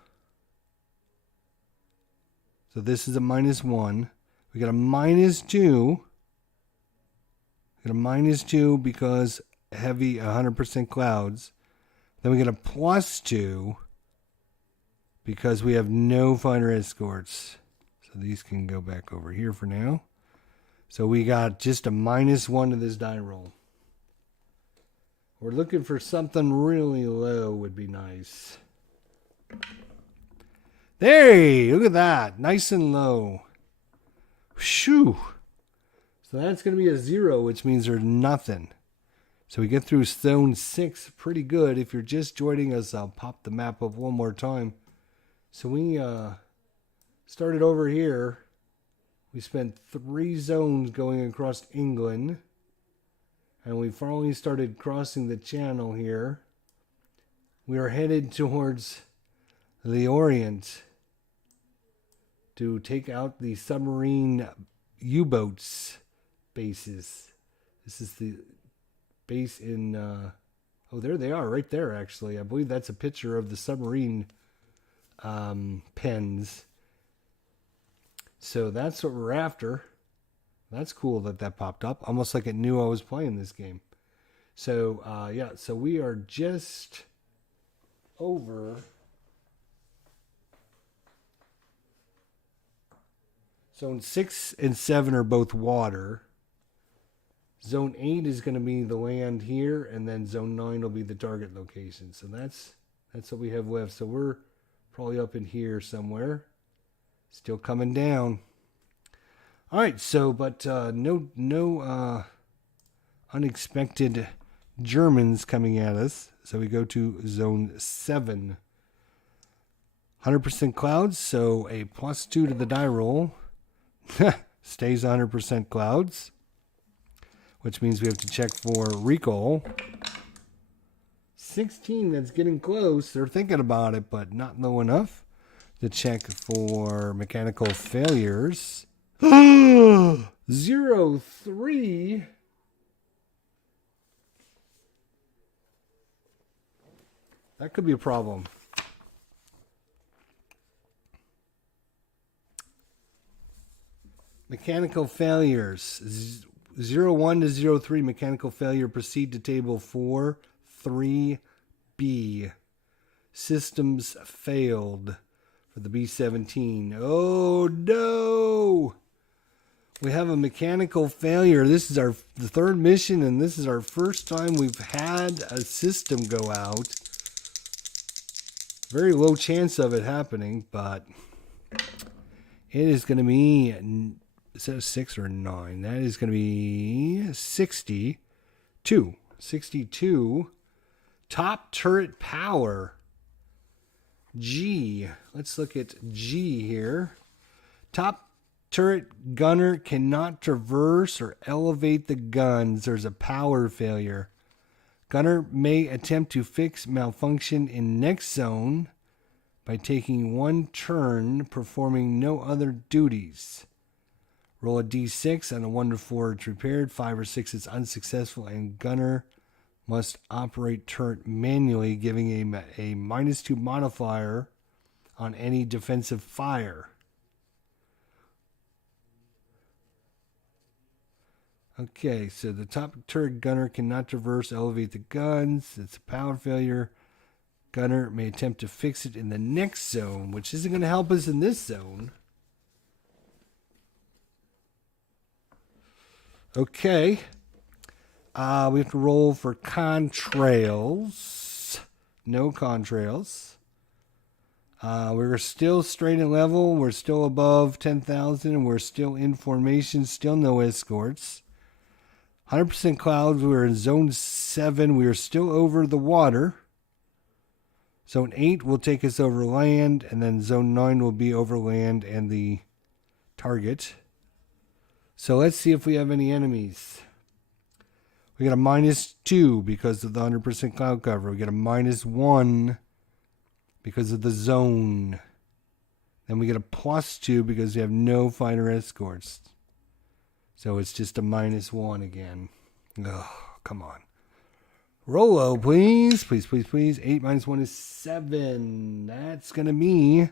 So this is a -1. We got a -2. We got a -2 because heavy 100% clouds. Then we get a +2 because we have no fighter escorts. So these can go back over here for now. So we got just a -1 to this die roll. We're looking for something really low would be nice. Hey, look at that. Nice and low. Shoo. So that's going to be a 0, which means there's nothing. So we get through zone 6 pretty good. If you're just joining us, I'll pop the map up one more time. So we started over here. We spent 3 zones going across England. And we finally started crossing the channel here. We are headed towards the Orient to take out the submarine U-boats bases. This is the base in... oh, there they are, right there, actually. I believe that's a picture of the submarine pens. So that's what we're after. That's cool that popped up. Almost like it knew I was playing this game. So, yeah, so we are just over... Zone 6 and 7 are both water. Zone 8 is going to be the land here, and then Zone 9 will be the target location. So that's what we have left. So we're probably up in here somewhere. Still coming down. All right, so but no unexpected Germans coming at us. So we go to Zone 7. 100% clouds, so a +2 to the die roll. Stays 100% clouds, which means we have to check for recall. 16, that's getting close. They're thinking about it, but not low enough to check for mechanical failures. 0-3. That could be a problem. Mechanical failures. 0-1 to 0-3. Mechanical failure. Proceed to table 4. 3B. Systems failed for the B-17. Oh no! We have a mechanical failure. This is the 3rd mission, and this is our first time we've had a system go out. Very low chance of it happening, but it is going to be, instead of 6 or 9, that is going to be 62. 62 Top turret power. G. Let's look at G here. Top turret gunner cannot traverse or elevate the guns. There's a power failure. Gunner may attempt to fix malfunction in next zone by taking one turn, performing no other duties. Roll a d6. On a 1 to 4, it's repaired. 5 or 6, it's unsuccessful, and gunner must operate turret manually, giving a -2 modifier on any defensive fire. Okay, so the top turret gunner cannot traverse, elevate the guns. It's a power failure. Gunner may attempt to fix it in the next zone, which isn't going to help us in this zone. Okay. We have to roll for contrails. No contrails. We're still straight and level. We're still above 10,000. And we're still in formation. Still no escorts. 100% clouds. We're in zone 7. We are still over the water. Zone 8 will take us over land. And then zone 9 will be over land and the target. So let's see if we have any enemies. We got a -2 because of the 100% cloud cover. We got a -1 because of the zone. Then we get a +2 because we have no fighter escorts. So it's just a -1 again. Oh, come on. Rolo, please. Please, please, please. 8 minus 1 is 7. That's going to be,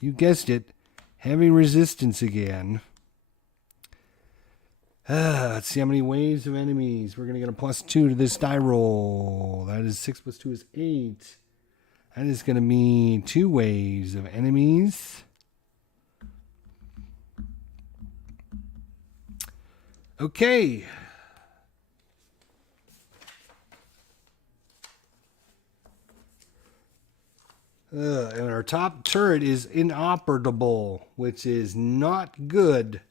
you guessed it, heavy resistance again. Let's see how many waves of enemies. We're going to get a +2 to this die roll. That is 6 plus 2 is 8. That is going to be 2 waves of enemies. Okay. And our top turret is inoperable, which is not good.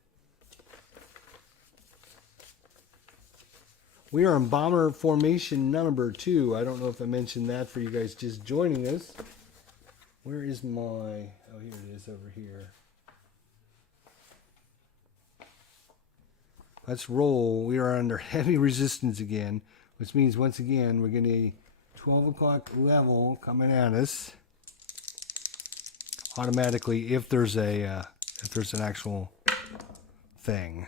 We are in bomber formation number 2. I don't know if I mentioned that for you guys just joining us. Where is my... Oh, here it is over here. Let's roll. We are under heavy resistance again, which means once again we're getting a 12 o'clock level coming at us automatically if there's an actual thing.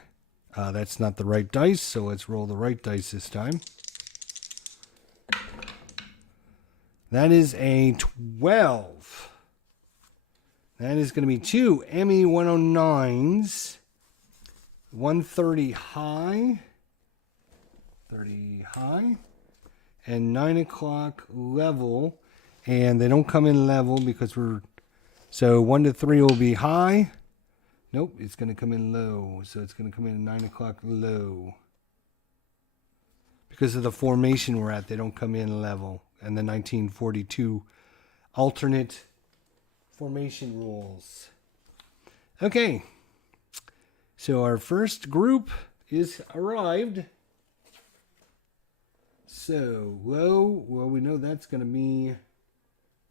That's not the right dice, so let's roll the right dice this time. That is a 12. That is going to be 2 ME 109s. 130 high. 30 high. And 9 o'clock level. And they don't come in level because we're... So 1 to 3 will be high. Nope, it's going to come in low. So it's going to come in 9 o'clock low. Because of the formation we're at, they don't come in level. And the 1942 alternate formation rules. Okay. So our first group is arrived. So low, well, we know that's going to be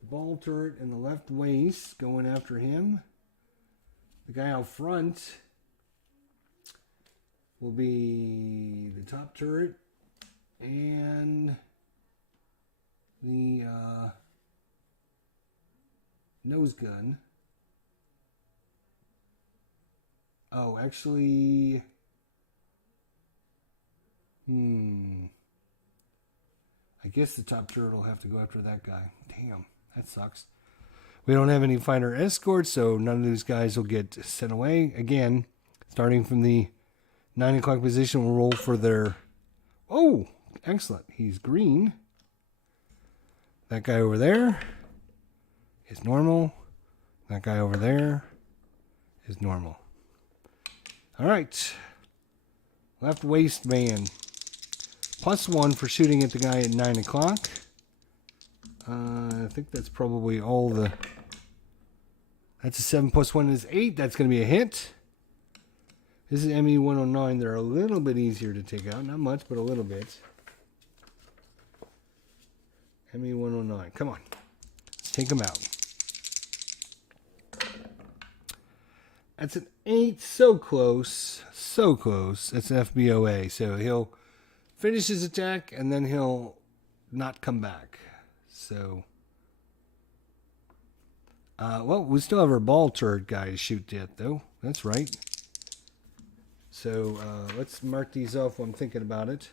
the ball turret and the left waist going after him. The guy out front will be the top turret and the nose gun. Oh, actually, I guess the top turret will have to go after that guy. Damn, that sucks. We don't have any fighter escorts, so none of these guys will get sent away. Again, starting from the 9 o'clock position, we'll roll for their... Oh, excellent. He's green. That guy over there is normal. That guy over there is normal. All right. Left waist man. +1 for shooting at the guy at 9 o'clock. I think that's probably all the... That's a 7 plus 1 is 8. That's going to be a hit. This is ME 109. They're a little bit easier to take out. Not much, but a little bit. ME-109. Come on. Let's take him out. That's an 8. So close. So close. That's an FBOA. So he'll finish his attack and then he'll not come back. So, well, we still have our ball turret guy to shoot at, though. That's right. So, let's mark these off while I'm thinking about it.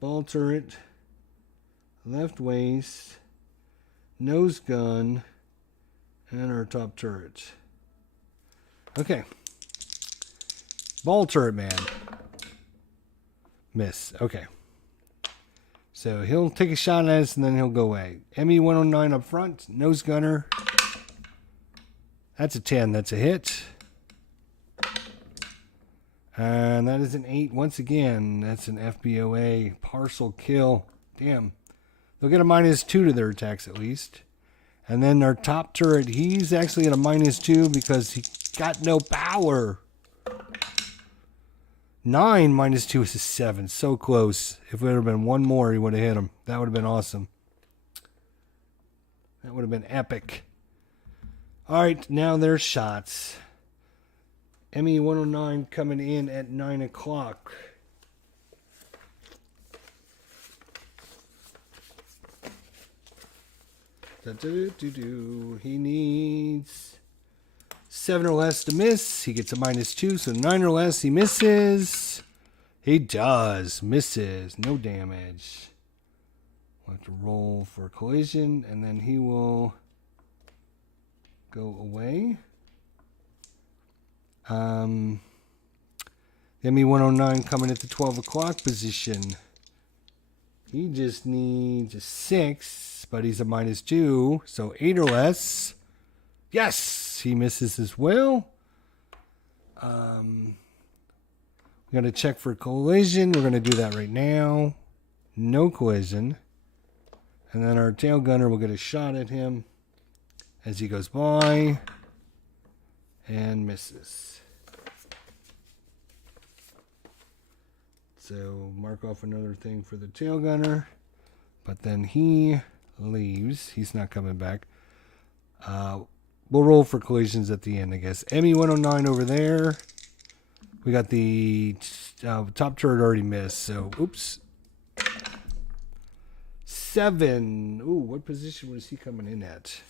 Ball turret, left waist, nose gun, and our top turret. Okay. Ball turret man. Miss. Okay. So he'll take a shot at us and then he'll go away. ME-109 up front. Nose gunner. That's a 10. That's a hit. And that is an 8 once again. That's an FBOA partial kill. Damn. They'll get a -2 to their attacks at least. And then our top turret, he's actually at a -2 because he got no power. 9 -2 is a 7. So close. If it would have been one more, he would have hit him. That would have been awesome. That would have been epic. All right, now there's shots. ME-109 coming in at 9 o'clock. He needs 7 or less to miss. He gets a -2, so 9 or less, he misses. He does. Misses. No damage. We'll have to roll for collision, and then he will go away. The ME-109 coming at the 12 o'clock position. He just needs a 6, but he's a -2, so 8 or less. Yes, he misses as well. We got to check for collision. We're going to do that right now. No collision. And then our tail gunner will get a shot at him as he goes by and misses. So mark off another thing for the tail gunner, but then he leaves. He's not coming back. We'll roll for collisions at the end, I guess. ME-109 over there. We got the top turret already missed, so oops. 7. Ooh, what position was he coming in at?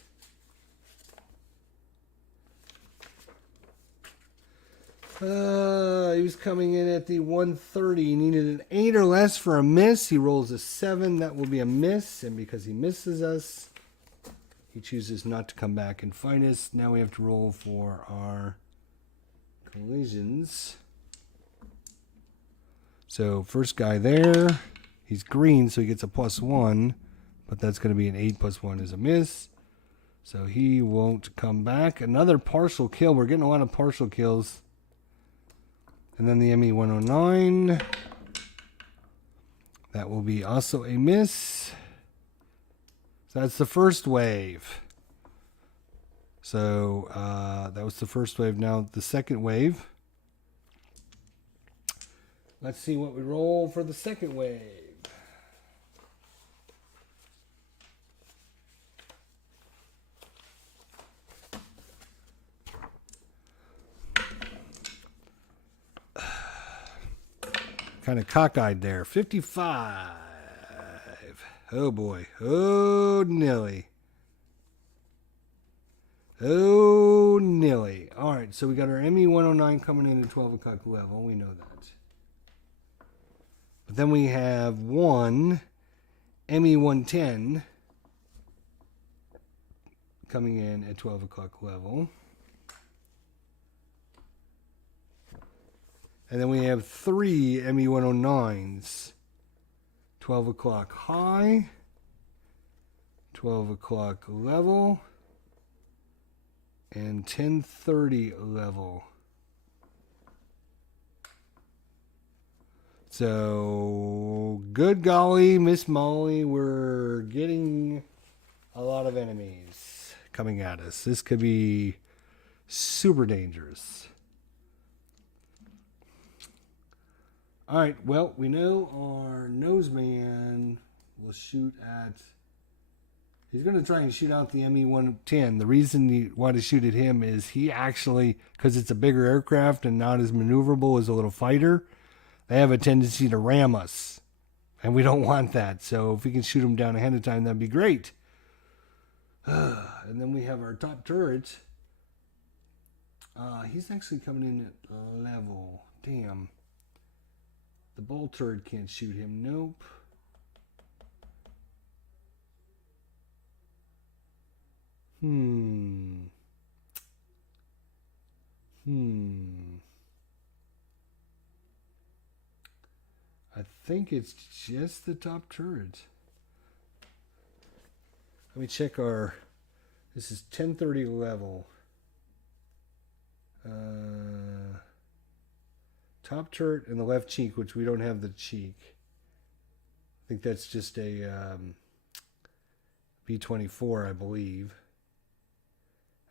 He was coming in at the 130. He needed an 8 or less for a miss. He rolls a 7. That will be a miss. And because he misses us, he chooses not to come back and fight us. Now we have to roll for our collisions. So first guy there, he's green, so he gets a +1. But that's going to be an 8 + 1 is a miss. So he won't come back. Another partial kill. We're getting a lot of partial kills. And then the ME-109. That will be also a miss. So that's the first wave. So that was the first wave. Now the second wave. Let's see what we roll for the second wave. Kind of cockeyed there. 55. Oh boy. Oh, Nilly. Oh, Nilly. All right, so we got our ME-109 coming in at 12 o'clock level. We know that. But then we have one ME-110 coming in at 12 o'clock level. And then we have 3 ME-109s. 12 o'clock high, 12 o'clock level, and 10:30 level. So, good golly, Miss Molly, we're getting a lot of enemies coming at us. This could be super dangerous. All right, well, we know our nose man will shoot at He's going to try and shoot out the ME-110. The reason you want to shoot at him is he actually, because it's a bigger aircraft and not as maneuverable as a little fighter, they have a tendency to ram us. And we don't want that. So if we can shoot him down ahead of time, that'd be great. And then we have our top turret. He's actually coming in at level. Damn. The ball turret can't shoot him. Nope. I think it's just the top turret. Let me check our... This is 1030 level. Top turret and the left cheek, which we don't have the cheek. I think that's just a B-24, I believe.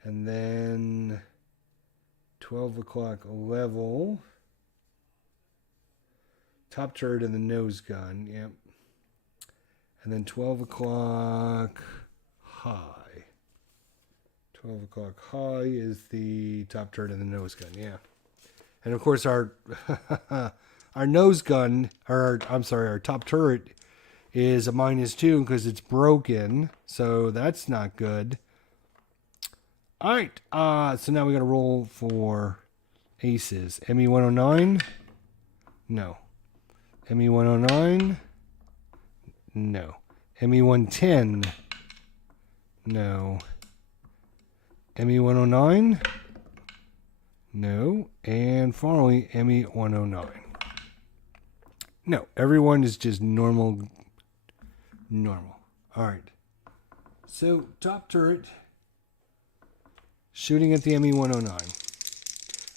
And then 12 o'clock level. Top turret and the nose gun, yep. And then 12 o'clock high. 12 o'clock high is the top turret and the nose gun, yeah. And of course our our nose gun, or our top turret is a -2 because it's broken. So that's not good. All right, so now we got to roll for aces. ME-109? No. ME-109? No. ME-110? No. ME-109? No. And finally, ME-109. No, everyone is just normal. All right. So, top turret. Shooting at the ME-109.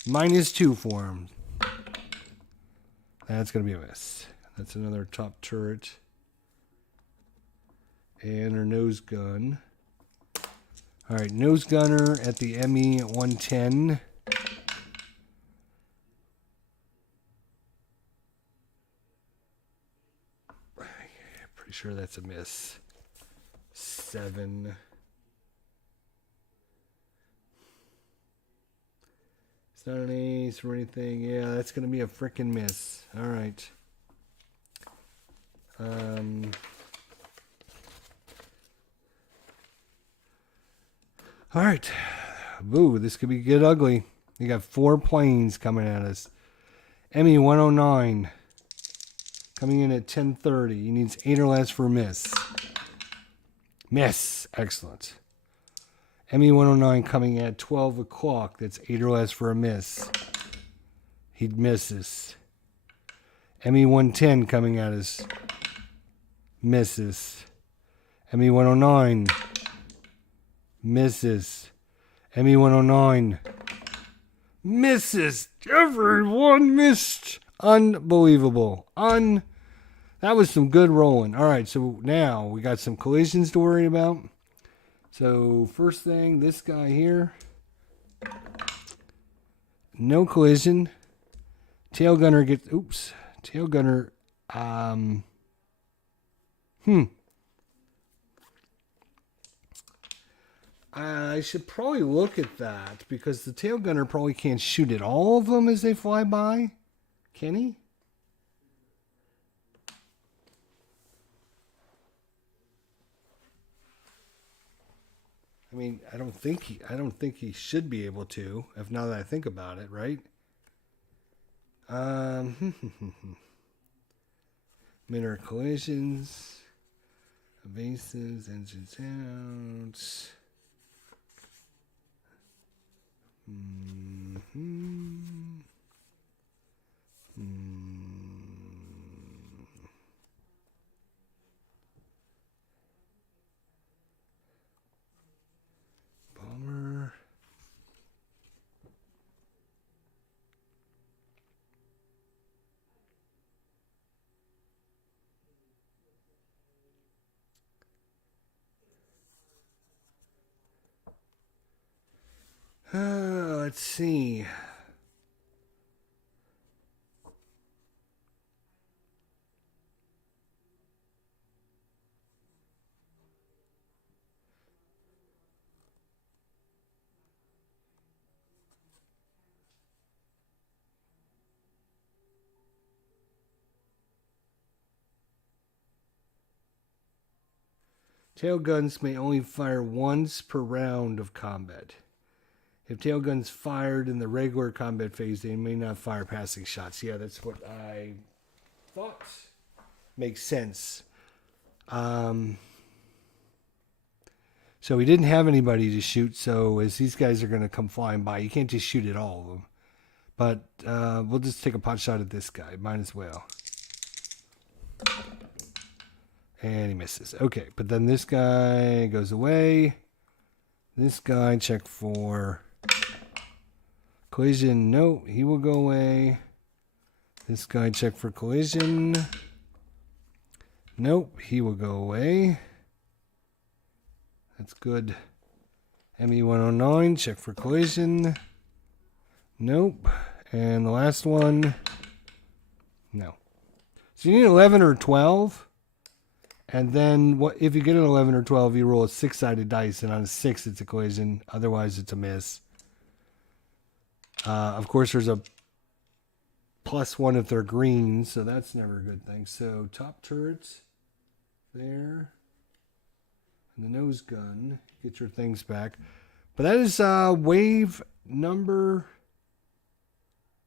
-2 for him. That's going to be a miss. That's another top turret. And our nose gun. All right, nose gunner at the ME-110. Pretty sure that's a miss. 7. It's not an ace or anything. Yeah, that's going to be a frickin' miss. All right. All right. Boo, this could get ugly. You got 4 planes coming at us. ME-109 coming in at 10:30. He needs 8 or less for a miss. Miss. Excellent. ME-109 coming at 12 o'clock. That's 8 or less for a miss. He misses. ME-110 coming at us. Misses. ME-109 misses. ME-109 misses. Everyone missed. Unbelievable. That was some good rolling. All right, so now we got some collisions to worry about. So first thing, this guy here. No collision. Tail gunner gets... Oops. Tail gunner... I should probably look at that because the tail gunner probably can't shoot at all of them as they fly by. Can he? I mean, I don't think he should be able to, if now that I think about it, right? Minor collisions, evasives, engines out. Bomber. Let's see. Tail guns may only fire once per round of combat. If tail guns fired in the regular combat phase, they may not fire passing shots. Yeah, that's what I thought. Makes sense. So we didn't have anybody to shoot, so as these guys are going to come flying by, you can't just shoot at all of them. But we'll just take a pot shot at this guy. Might as well. And he misses. Okay, but then this guy goes away. This guy, check for collision. No, he will go away. This guy, check for collision. Nope, he will go away. That's good. ME-109, check for collision. Nope. And the last one, no. So you need 11 or 12. And then what if you get an 11 or 12, you roll a 6-sided dice, and on a 6 it's a collision. Otherwise it's a miss. Of course there's a +1 if they're green, so that's never a good thing. So top turret there. And the nose gun. Get your things back. But that is wave number...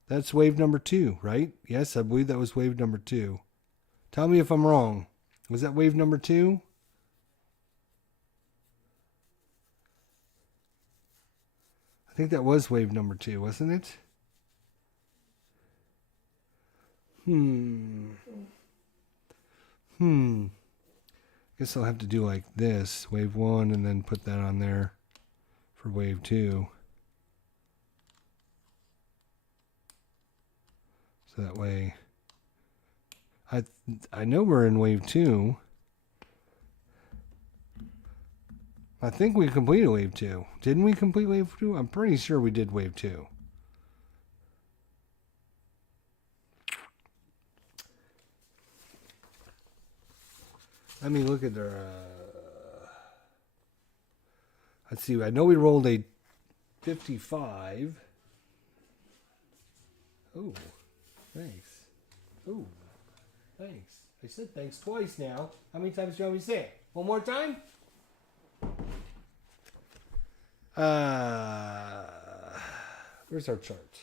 That's wave number 2, right? Yes, I believe that was wave number 2. Tell me if I'm wrong. Was that wave number 2? I think that was wave number 2, wasn't it? Guess I'll have to do like this. Wave 1 and then put that on there for wave 2. So that way... I know we're in wave 2. I think we completed wave 2. Didn't we complete wave 2? I'm pretty sure we did wave 2. Let me look at their... let's see. I know we rolled a 55. Oh, thanks. Oh. Thanks. I said thanks twice now. How many times do you want me to say it? One more time? Where's our chart?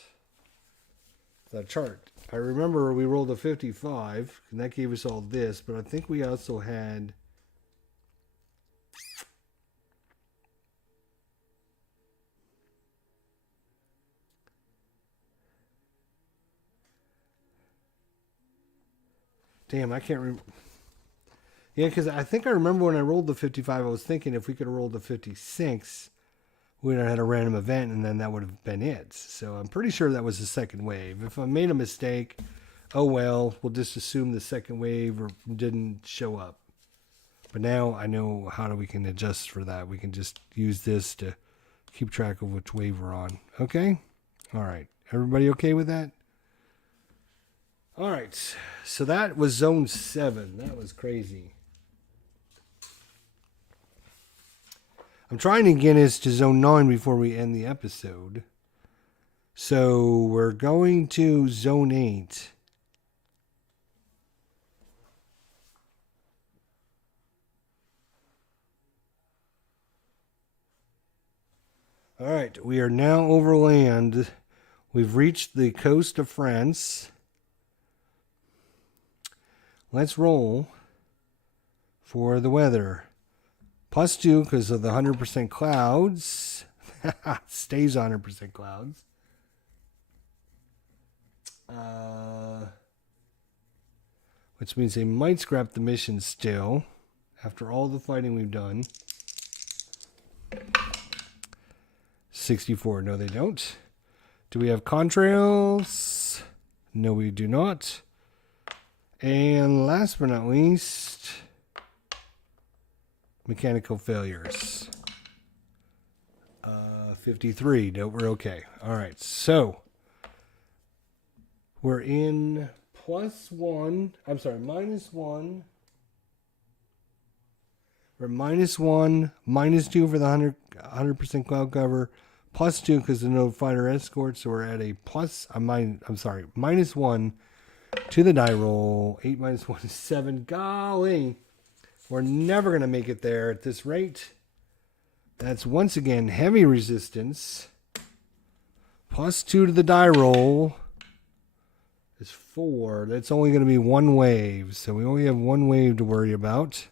The chart. I remember we rolled a 55, and that gave us all this, but I think we also had... Damn, I can't remember. Yeah, because I think I remember when I rolled the 55, I was thinking if we could have rolled the 56, we would have had a random event, and then that would have been it. So I'm pretty sure that was the second wave. If I made a mistake, oh well, we'll just assume the second wave didn't show up. But now I know how we can adjust for that. We can just use this to keep track of which wave we're on. Okay? All right. Everybody okay with that? All right, so that was Zone 7. That was crazy. I'm trying to get us to Zone 9 before we end the episode. So we're going to Zone 8. All right, we are now over land. We've reached the coast of France. Let's roll for the weather. +2 because of the 100% clouds. Stays 100% clouds. Which means they might scrap the mission still after all the fighting we've done. 64. No, they don't. Do we have contrails? No, we do not. And last but not least, mechanical failures. 53. No, we're okay. All right. So we're in +1. I'm sorry, -1. We're -1, -2 for the 100% cloud cover, +2 because there's no fighter escort. So we're at a -1 to the die roll. 8 - 1 is 7. Golly. We're never going to make it there at this rate. That's once again heavy resistance. +2 to the die roll is 4. That's only going to be one wave. So we only have one wave to worry about.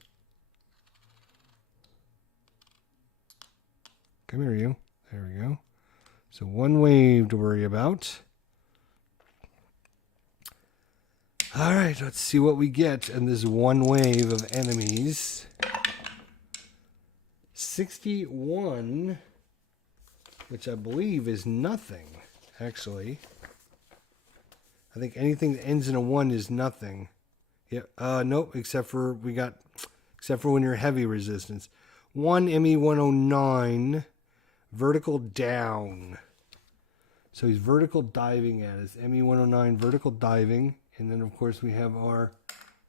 Come here, you. There we go. So one wave to worry about. All right, let's see what we get in this one wave of enemies. 61, which I believe is nothing, actually. I think anything that ends in a 1 is nothing. Yeah, nope, except for when you're heavy resistance. 1 ME109, vertical down. So he's vertical diving at us. ME109, vertical diving. And then, of course, we have our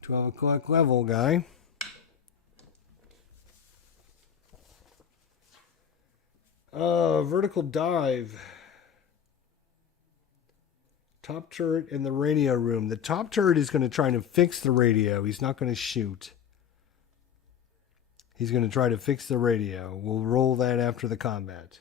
12 o'clock level guy. Vertical dive. Top turret in the radio room. The top turret is going to try to fix the radio. He's not going to shoot. He's going to try to fix the radio. We'll roll that after the combat.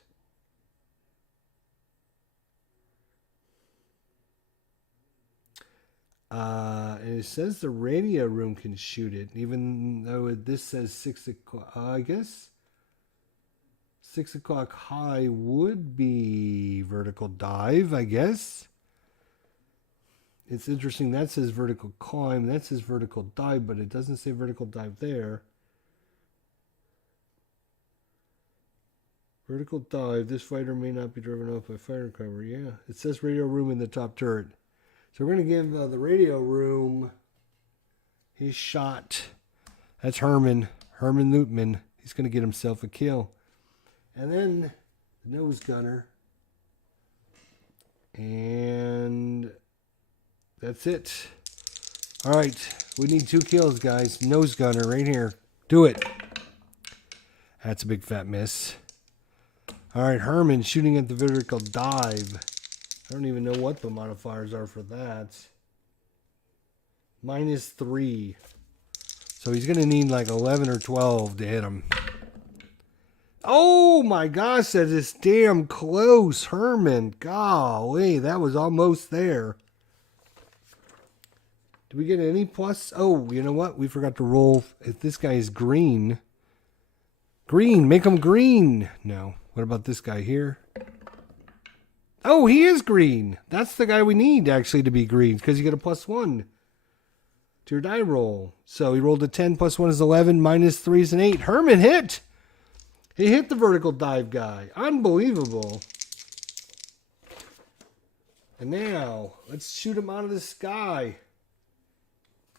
And it says the radio room can shoot it, even though this says 6 o'clock. I guess 6 o'clock high would be vertical dive, I guess. It's interesting. That says vertical climb. That says vertical dive, but it doesn't say vertical dive there. Vertical dive. This fighter may not be driven off by fighter cover. Yeah, it says radio room in the top turret. So we're going to give the radio room his shot. That's Herman Lootman. He's going to get himself a kill. And then the nose gunner. And that's it. All right. We need 2 kills, guys. Nose gunner right here. Do it. That's a big fat miss. All right. Herman shooting at the vertical dive. I don't even know what the modifiers are for that. -3. So he's going to need like 11 or 12 to hit him. Oh my gosh, that is damn close, Herman. Golly, that was almost there. Did we get any plus? Oh, you know what? We forgot to roll. If this guy is green. Green, make him green. No. What about this guy here? Oh, he is green. That's the guy we need, actually, to be green, because you get a +1 to your die roll. So he rolled a 10, +1 is 11, -3 is an 8. Herman hit. He hit the vertical dive guy. Unbelievable. And now, let's shoot him out of the sky.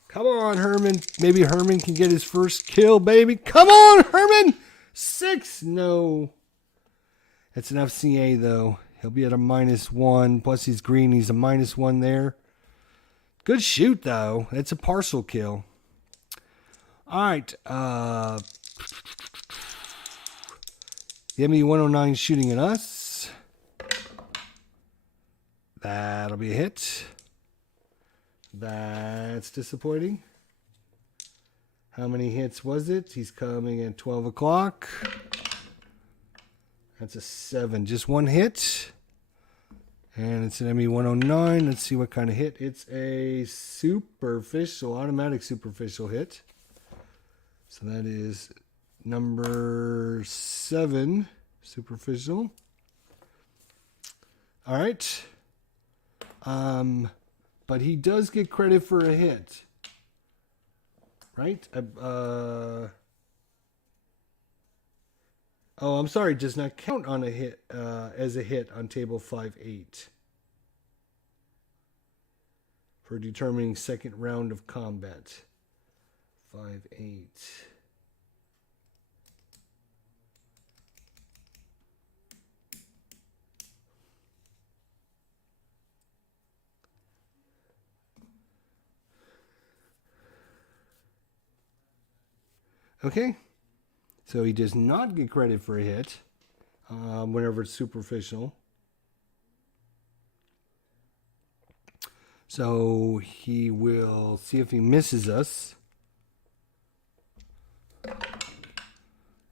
Come on, Herman. Maybe Herman can get his first kill, baby. Come on, Herman. 6. No. It's an FCA, though. He'll be at a -1. Plus he's green. He's a -1 there. Good shoot, though. That's a partial kill. All right. The ME109 shooting at us. That'll be a hit. That's disappointing. How many hits was it? He's coming at 12 o'clock. That's a 7. Just one hit. And it's an ME109. Let's see what kind of hit. It's a superficial, automatic superficial hit. So that is number 7, superficial. All right. But he does get credit for a hit. Right? Oh, I'm sorry, does not count on a hit as a hit on table 5-8 for determining second round of combat. 5-8. Okay. So he does not get credit for a hit whenever it's superficial. So he will see if he misses us.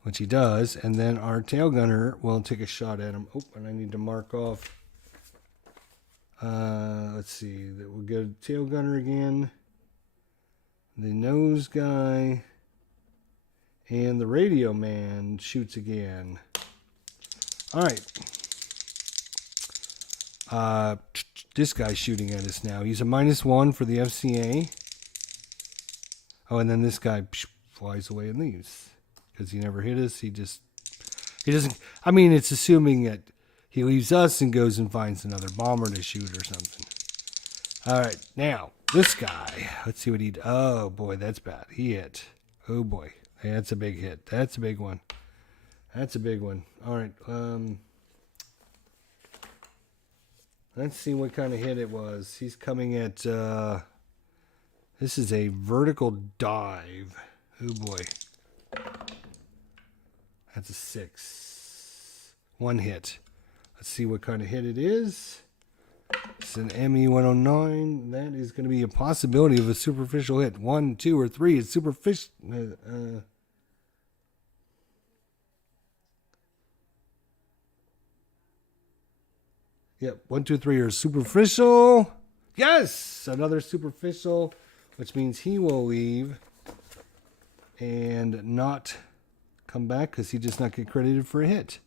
which he does, and then our tail gunner will take a shot at him. Oh, and I need to mark off. Let's see. That we'll go tail gunner again. The nose guy. And the radio man shoots again. All right. This guy's shooting at us now. He's a -1 for the FCA. Oh, and then this guy flies away and leaves. Because he never hit us. He doesn't. I mean, it's assuming that he leaves us and goes and finds another bomber to shoot or something. All right, now this guy. Let's see what he. Oh boy, that's bad. He hit. Oh boy, that's a big hit. That's a big one. That's a big one. All right. Let's see what kind of hit it was. He's coming at. This is a vertical dive. Oh boy. That's a 6. One hit. Let's see what kind of hit it is. It's an ME-109. That is going to be a possibility of a superficial hit. 1, 2, or 3. It's superficial. Yep, 1, 2, 3 are superficial. Yes, another superficial, which means he will leave and not come back because he does not get credited for a hit.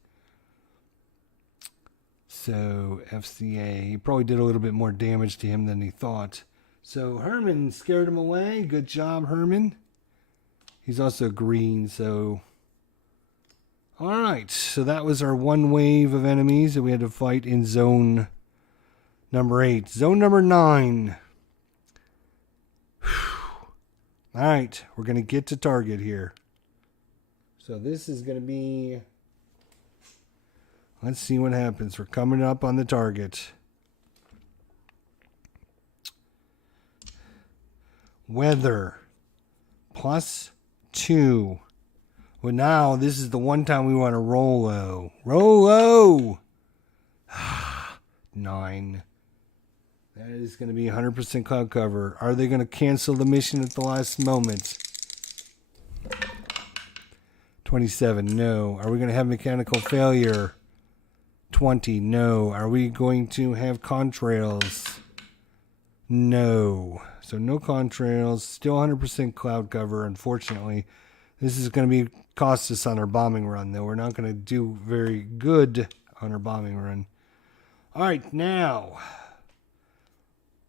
So FCA, he probably did a little bit more damage to him than he thought. So Herman scared him away. Good job, Herman. He's also green, so... All right, so that was our one wave of enemies that we had to fight in zone number 8. Zone number 9. All right, we're going to get to target here. So this is going to be... Let's see what happens. We're coming up on the target. Weather. +2. Well, now this is the one time we want to roll low. Roll low! 9. That is going to be 100% cloud cover. Are they going to cancel the mission at the last moment? 27. No. Are we going to have mechanical failure? 20. No. Are we going to have contrails? No. So no contrails. Still 100% cloud cover, unfortunately. This is going to be cost us on our bombing run, though. We're not going to do very good on our bombing run. All right, now...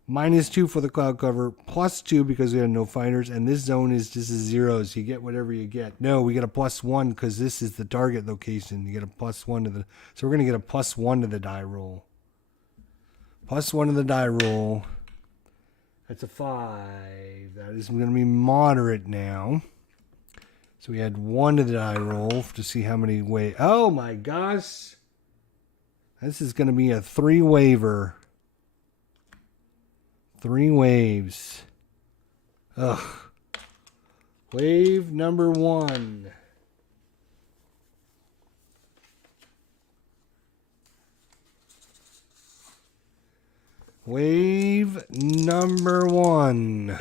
-2 for the cloud cover, +2 because we have no fighters, and this zone is just a zeros. You get whatever you get. No, we get a +1 because this is the target location. You get a +1 to the... So we're going to get a +1 to the die roll. +1 to the die roll. That's a 5. That is going to be moderate now. So we had 1 to the die roll to see how many waves. Oh my gosh. This is going to be a 3-waver. 3 waves. Ugh. Wave number 1. Wave number 1.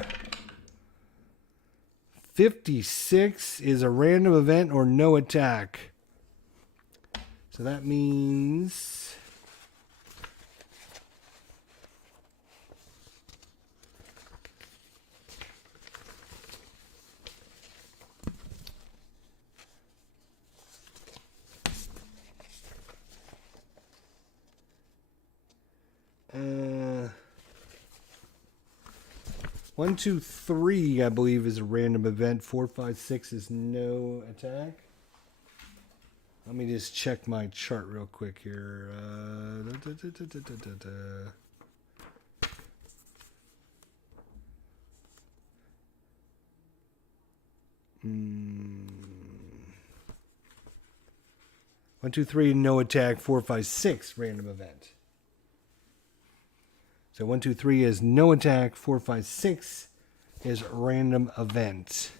56 is a random event or no attack. So that means... One, 2, 3, I believe, is a random event. 4, 5, 6 is no attack. Let me just check my chart real quick here. One, 2, 3, no attack. 4, 5, 6, random event. So 1, 2, 3 is no attack. 4, 5, 6 is random event.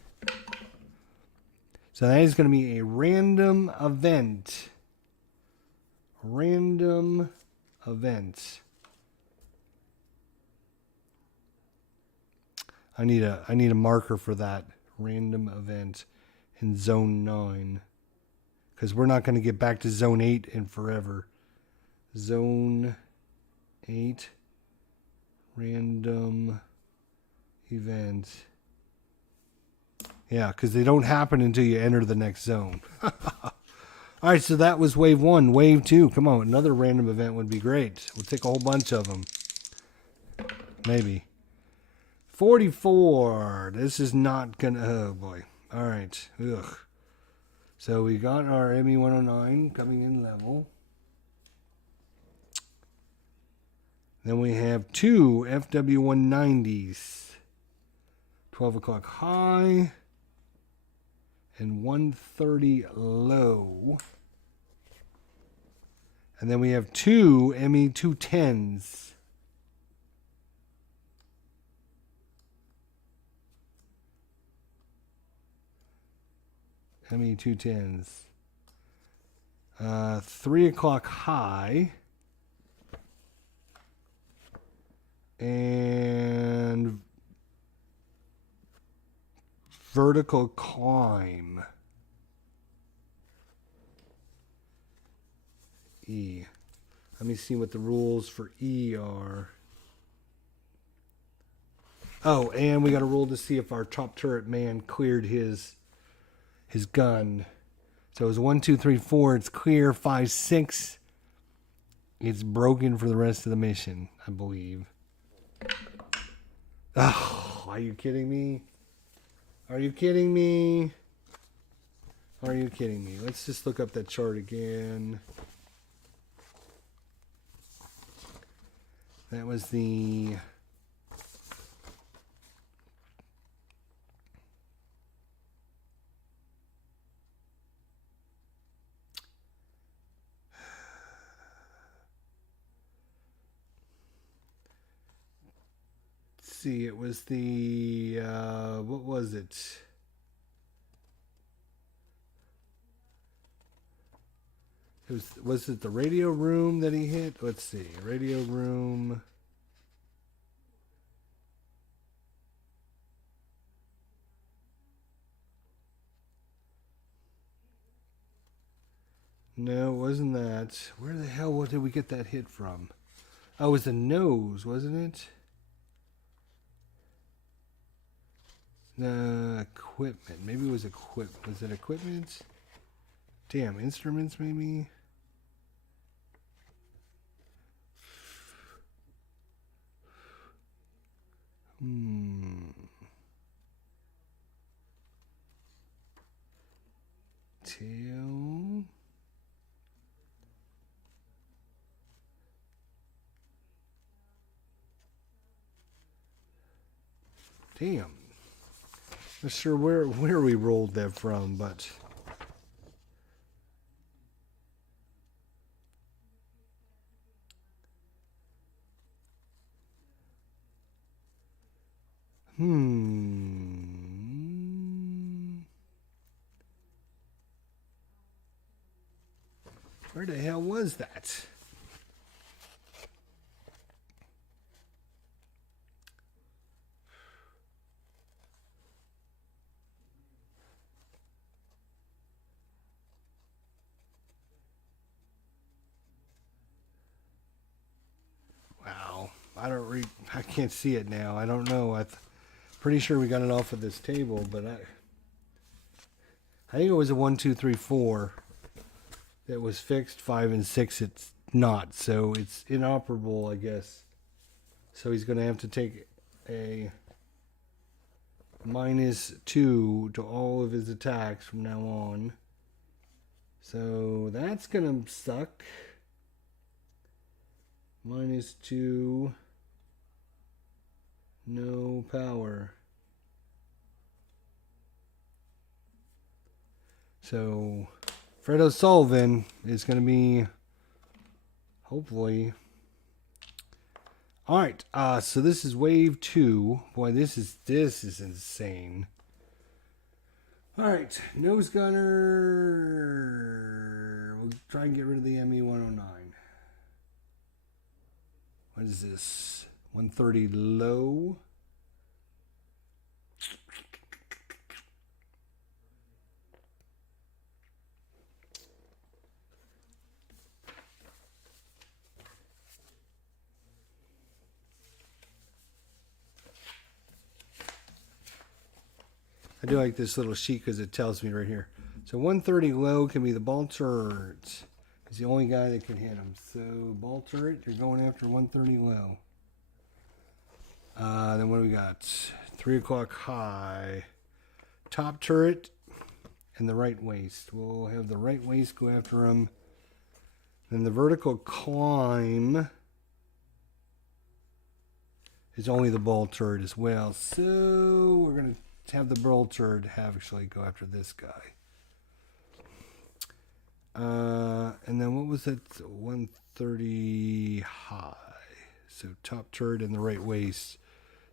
So that is going to be a random event. Random event. I need a marker for that random event in zone 9. because we're not going to get back to Zone 8 in forever. Zone 8. Random event. Yeah, because they don't happen until you enter the next zone. All right, so that was wave 1. Wave 2. Come on, another random event would be great. We'll take a whole bunch of them. Maybe. 44. This is not going to... Oh, boy. All right. Ugh. So we got our ME109 coming in level. Then we have 2 FW190s. 12 o'clock high. And 130 low. And then we have 2 ME210s. ME210s. 3 o'clock high. And vertical climb. E. Let me see what the rules for E are. Oh, and we got to roll to see if our top turret man cleared his gun. So it was 1, 2, 3, 4. It's clear. 5, 6. It's broken for the rest of the mission, I believe. Oh, are you kidding me? Are you kidding me? Are you kidding me? Let's just look up that chart again. That was the... see, it was the, what was it? Was it the radio room that he hit? Let's see, radio room. No, it wasn't that. Where the hell did we get that hit from? Oh, it was the nose, wasn't it? Equipment. Maybe it was equipment. Was it equipment? Damn, instruments maybe? Tail. Damn. Not sure where we rolled that from, but where the hell was that? Wow, I can't see it now. I don't know. I'm pretty sure we got it off of this table, but I think it was a 1, 2, 3, 4 that was fixed. 5 and 6, it's not. So it's inoperable, I guess. So he's going to have to take a -2 to all of his attacks from now on. So that's going to suck. -2. No power. So Fred O'Sullivan is going to be, hopefully. All right. So this is wave 2. Boy, this is insane. All right, nose gunner. We'll try and get rid of the ME109. What is this? 130 low. I do like this little sheet because it tells me right here. So 130 low can be the ball turret. He's the only guy that can hit him. So ball turret, you're going after 130 low. Then what do we got? 3 o'clock high. Top turret and the right waist. We'll have the right waist go after him. Then the vertical climb is only the ball turret as well. So we're going to have the ball turret actually go after this guy. And then what was that? 130 high. So top turret and the right waist.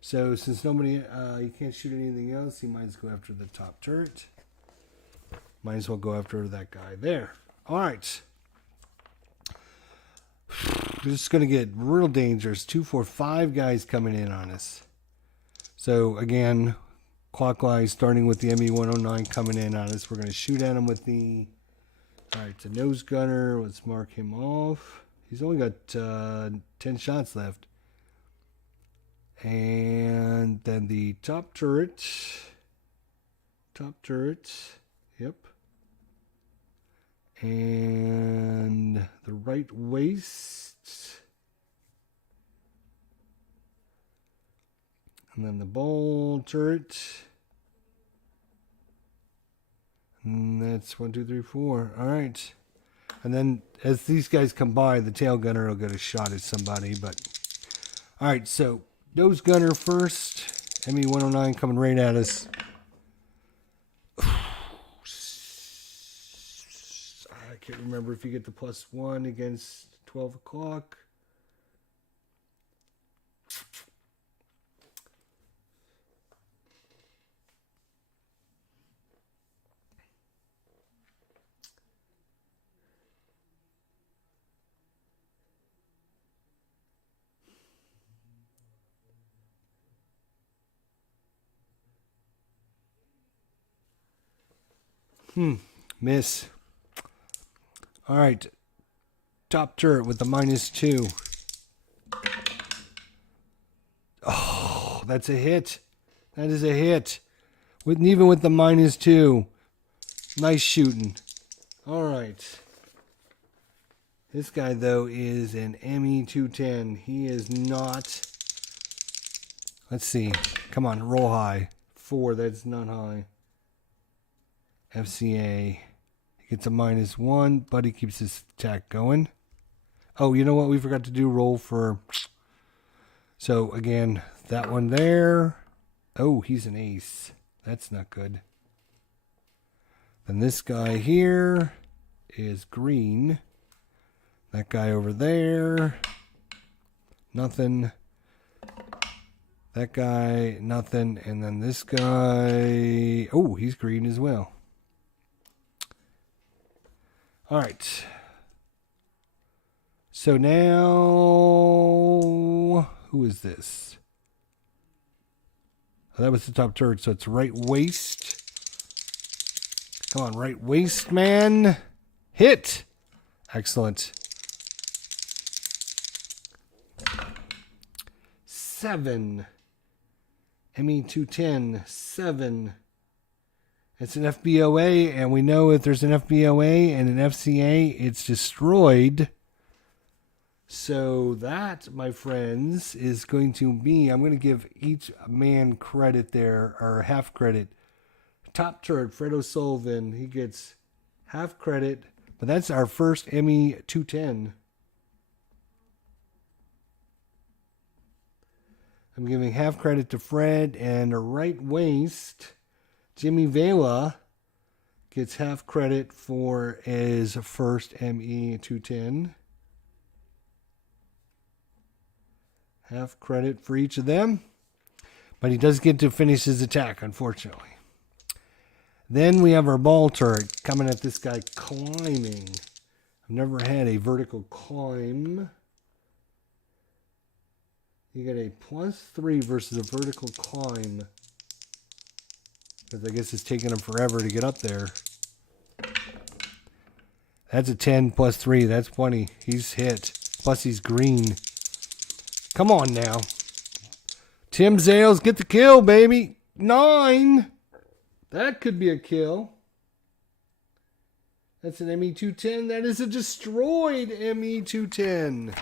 So since nobody, you can't shoot anything else, he might as well go after the top turret. Might as well go after that guy there. All right. This is going to get real dangerous. 2, 4, 5 guys coming in on us. So again, clockwise, starting with the ME-109 coming in on us. We're going to shoot at him with the... All right, the nose gunner. Let's mark him off. He's only got 10 shots left. And then the top turret. Top turret. Yep. And the right waist. And then the ball turret. And that's 1, 2, 3, 4. All right. And then as these guys come by, the tail gunner will get a shot at somebody. But all right, so nose gunner first. ME-109 coming right at us. I can't remember if you get the +1 against 12 o'clock. Miss. All right. Top turret with the -2. Oh, that's a hit. That is a hit. Even with the -2. Nice shooting. All right. This guy, though, is an ME-210. He is not... Let's see. Come on, roll high. 4, that's not high. FCA. He gets a -1, but he keeps his attack going. Oh, you know what? We forgot to do roll for... So, again, that one there. Oh, he's an ace. That's not good. Then this guy here is green. That guy over there. Nothing. That guy, nothing. And then this guy... Oh, he's green as well. All right. So now, who is this? Oh, that was the top turret, so it's right waist. Come on, right waist, man. Hit. Excellent. 7. ME-210, 7. It's an FBOA, and we know if there's an FBOA and an FCA, it's destroyed. So that, my friends, is going to be, I'm going to give each man credit there, or half credit. Top turret, Fred O'Sullivan, he gets half credit, but that's our first ME-210. I'm giving half credit to Fred, and a right waist, Jimmy Vela gets half credit for his first ME-210. Half credit for each of them. But he does get to finish his attack, unfortunately. Then we have our ball turret coming at this guy climbing. I've never had a vertical climb. You get a +3 versus a vertical climb. Because I guess it's taking him forever to get up there. That's a 10 +3. That's 20. He's hit. Plus he's green. Come on now. Tim Zales, get the kill, baby. 9. That could be a kill. That's an ME210. That is a destroyed ME210.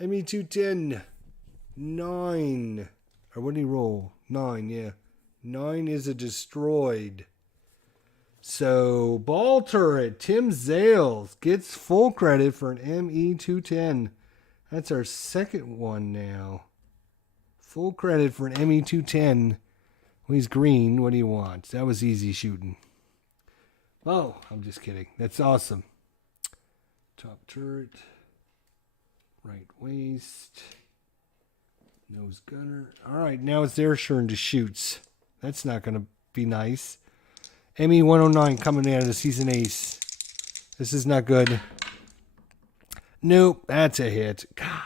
ME210. 9. Or what did he roll? 9, yeah. 9 is a destroyed. So, Ball Turret, Tim Zales gets full credit for an ME210. That's our second one now. Full credit for an ME210. Well, he's green. What do you want? That was easy shooting. Oh, I'm just kidding. That's awesome. Top turret. Right waist. Nose gunner. All right, now it's their turn to shoot. That's not going to be nice. ME109 coming out of the season ace. This is not good. Nope, that's a hit. God.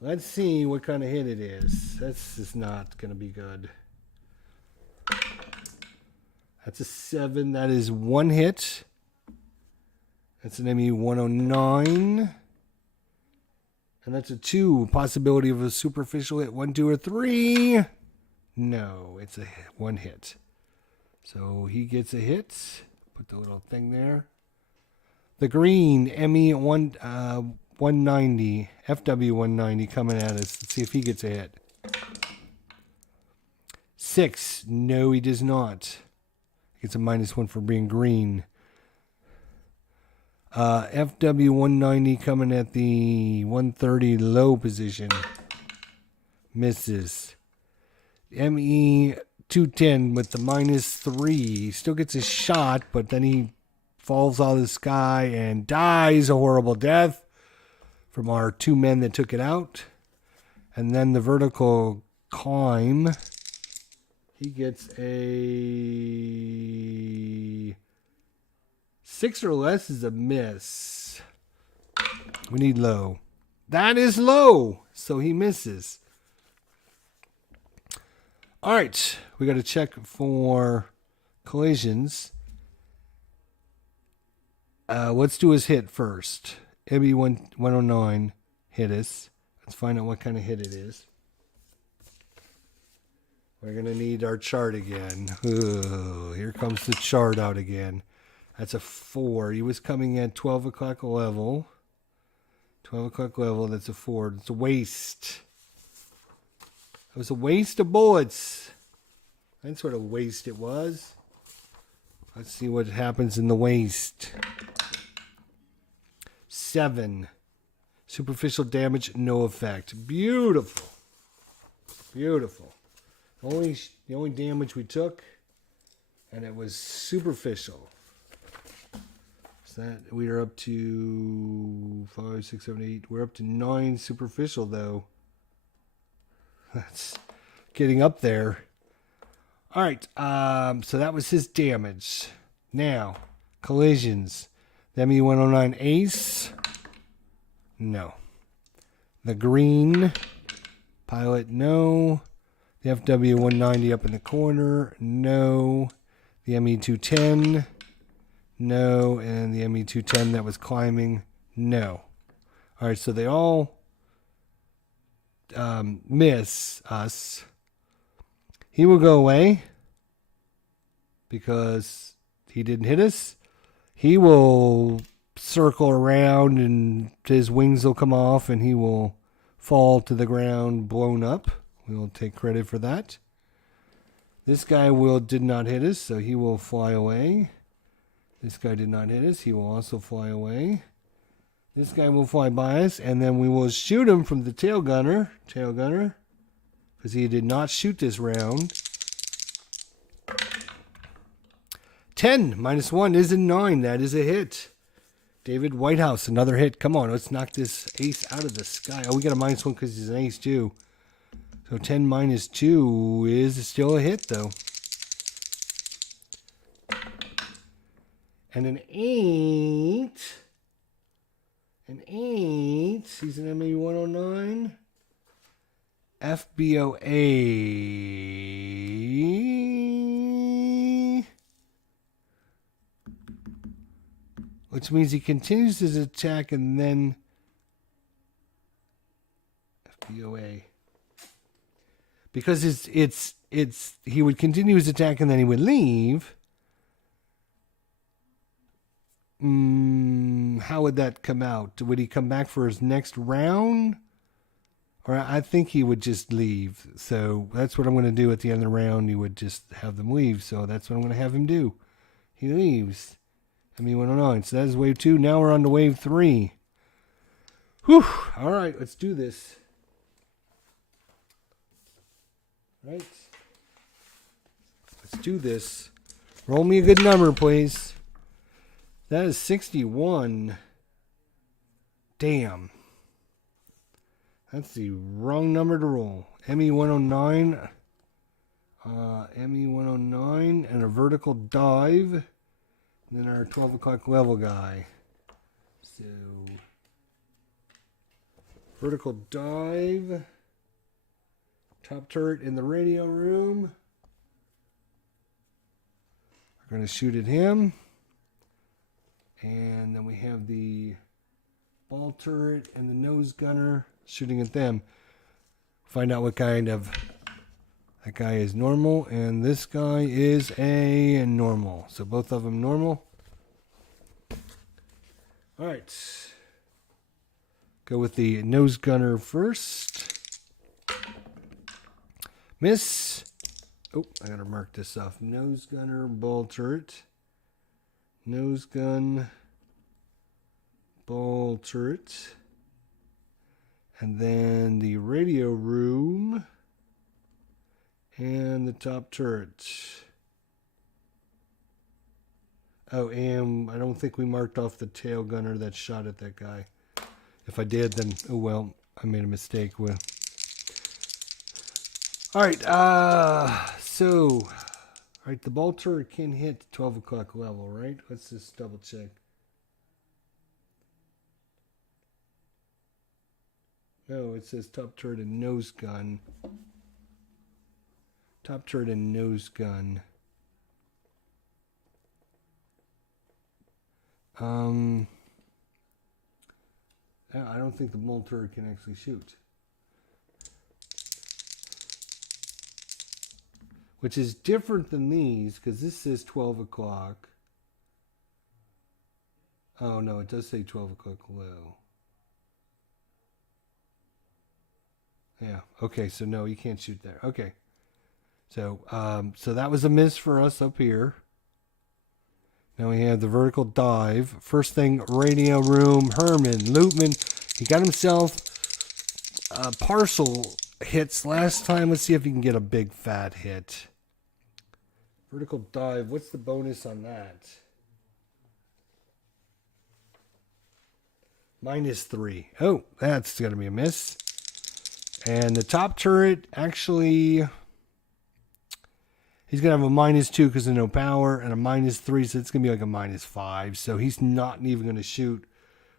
Let's see what kind of hit it is. That's just not going to be good. That's a 7. That is one hit. That's an ME109. And that's a 2. Possibility of a superficial hit. 1, 2, or 3. No, it's a hit, one hit. So he gets a hit. Put the little thing there. The green ME190, FW190 coming at us. Let's see if he gets a hit. 6. No, he does not. Gets a -1 for being green. FW190 coming at the 130 low position. Misses. ME210 with the -3. He still gets a shot, but then he falls out of the sky and dies a horrible death from our 2 men that took it out. And then the vertical climb. He gets a 6 or less is a miss. We need low. That is low. So he misses. All right. We got to check for collisions. Let's do his hit first. ME109 hit us. Let's find out what kind of hit it is. We're going to need our chart again. Ooh, here comes the chart out again. That's a 4. He was coming at 12 o'clock level. 12 o'clock level, that's a 4. It's a waste. It was a waste of bullets. That's what a waste it was. Let's see what happens in the waste. 7. Superficial damage, no effect. Beautiful. Beautiful. The only damage we took, and it was superficial. So that we are up to 5, 6, 7, 8. We're up to 9 superficial though. That's getting up there. All right. So that was his damage. Now, collisions. The ME109 ace. No. The green pilot, no. The FW190 up in the corner, no. The ME210, no. And the ME210 that was climbing, no. All right, so they all miss us. He will go away because he didn't hit us. He will circle around and his wings will come off and he will fall to the ground blown up. We will take credit for that. This guy did not hit us, so he will fly away. This guy did not hit us. He will also fly away. This guy will fly by us, and then we will shoot him from the tail gunner, because he did not shoot this round. 10 -1 is a 9. That is a hit. David Whitehouse, another hit. Come on, let's knock this ace out of the sky. Oh, we got a -1 because he's an ace too. So 10 -2 is still a hit, though. And an 8. An 8. He's an ME109. FBOA. Which means he continues his attack and then FBOA. because he would continue his attack and then he would leave. How would that come out? Would he come back for his next round? Or I think he would just leave. So that's what I'm going to do at the end of the round. He would just have them leave. So that's what I'm going to have him do. He leaves. ME-109. So that is wave 2. Now we're on to wave 3. Whew. All right, let's do this. Right. Let's do this. Roll me a good number, please. That is 61. Damn. That's the wrong number to roll. ME-109. ME-109 and a vertical dive. And then our 12 o'clock level guy. So, vertical dive. Top turret in the radio room. We're going to shoot at him. And then we have the ball turret and the nose gunner shooting at them. Find out what kind of... That guy is normal, and this guy is a normal. So both of them normal. All right. Go with the nose gunner first. Miss. Oh, I gotta mark this off. Nose gunner, ball turret. Nose gun, ball turret. And then the radio room and the top turret. Oh, and I don't think we marked off the tail gunner that shot at that guy. If I did, then, oh well, I made a mistake. All right, so, all right, the ball turret can hit 12 o'clock level, right? Let's just double check. No, it says top turret and nose gun. Top turret and nose gun. I don't think the ball turret can actually shoot. Which is different than these, because this says 12 o'clock. Oh, no, it does say 12 o'clock low. Yeah, okay, so no, you can't shoot there. Okay. So that was a miss for us up here. Now we have the vertical dive. First thing, radio room, Herman, Loopman. He got himself partial hits last time. Let's see if he can get a big fat hit. Vertical dive, what's the bonus on that? -3. Oh, that's going to be a miss. And the top turret, actually, he's going to have a -2 because of no power, and a -3, so it's going to be like a -5. So he's not even going to shoot.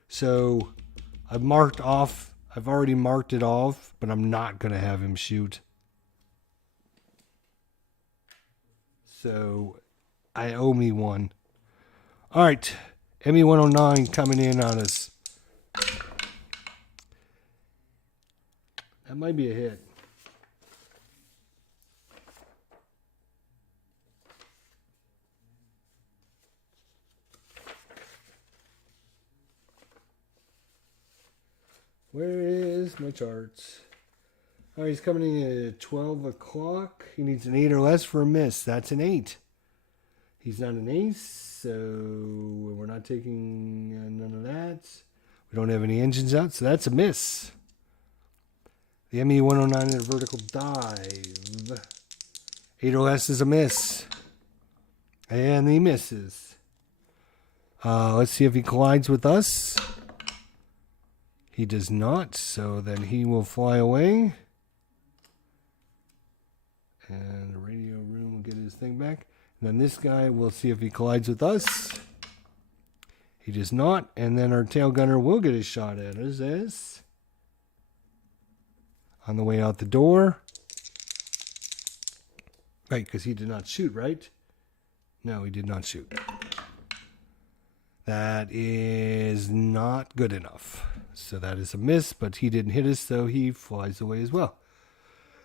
So I've already marked it off, but I'm not going to have him shoot. So I owe me one. All right, ME-109 coming in on us. That might be a hit. Where is my charts? All right, he's coming in at 12 o'clock. He needs an 8 or less for a miss. That's an 8. He's not an ace, so we're not taking none of that. We don't have any engines out, so that's a miss. The ME-109 in a vertical dive. 8 or less is a miss. And he misses. Let's see if he collides with us. He does not, so then he will fly away. And the radio room will get his thing back. And then this guy, we'll see if he collides with us. He does not. And then our tail gunner will get his shot at us. As on the way out the door. Right, because he did not shoot, right? No, he did not shoot. That is not good enough. So that is a miss, but he didn't hit us, so he flies away as well.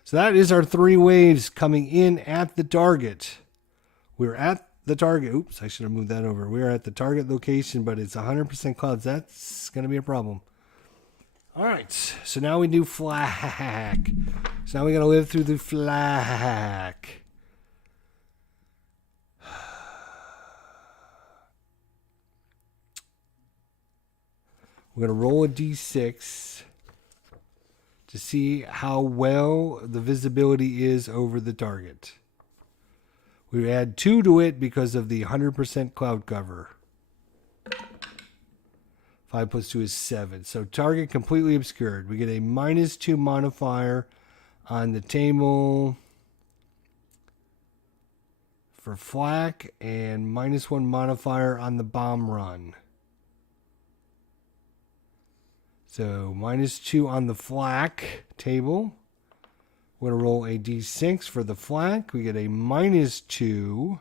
So that is our 3 waves coming in at the target. We're at the target. Oops, I should have moved that over. We're at the target location, but it's 100% clouds. That's going to be a problem. All right, so now we do flak. So now we got to live through the flak. We're going to roll a d6 to see how well the visibility is over the target. We add 2 to it because of the 100% cloud cover. 5 plus 2 is 7. So target completely obscured. We get a -2 modifier on the table for flak and -1 modifier on the bomb run. So -2 on the flak table. We're going to roll a d6 for the flak. We get a -2.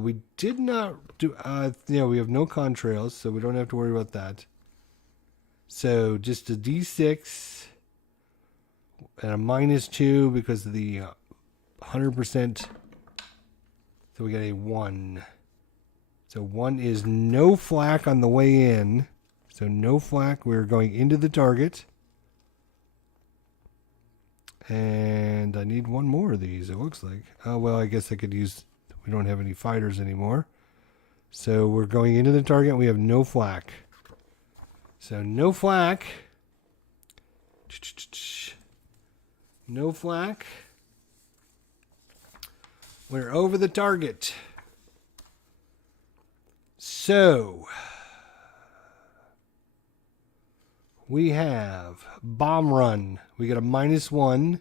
We did not do, we have no contrails, so we don't have to worry about that. So just a d6 and a -2 because of the 100%. So we got a 1. So 1 is no flak on the way in. So no flak. We're going into the target. And I need 1 more of these, it looks like. Oh, well, I guess I could use... We don't have any fighters anymore. So we're going into the target. We have no flak. So no flak. No flak. We're over the target. So we have bomb run. We get a -1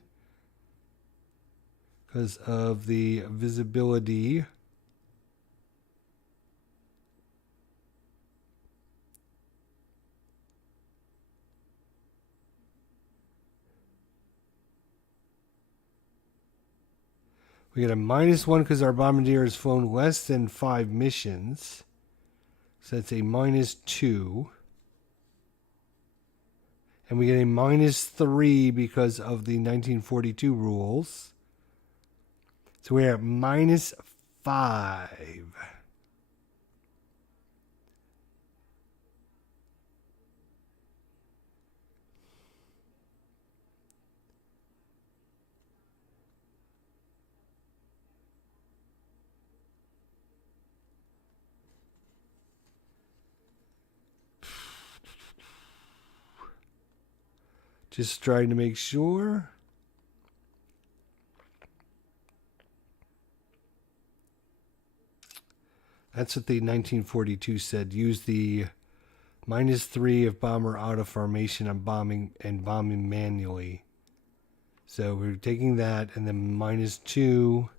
because of the visibility. We get a -1 because our bombardier has flown less than 5 missions. So that's a -2. And we get a -3 because of the 1942 rules. So we're at -5. Just trying to make sure. That's what the 1942 said. Use the -3 if bomber out of formation and bombing manually. So we're taking that and then -2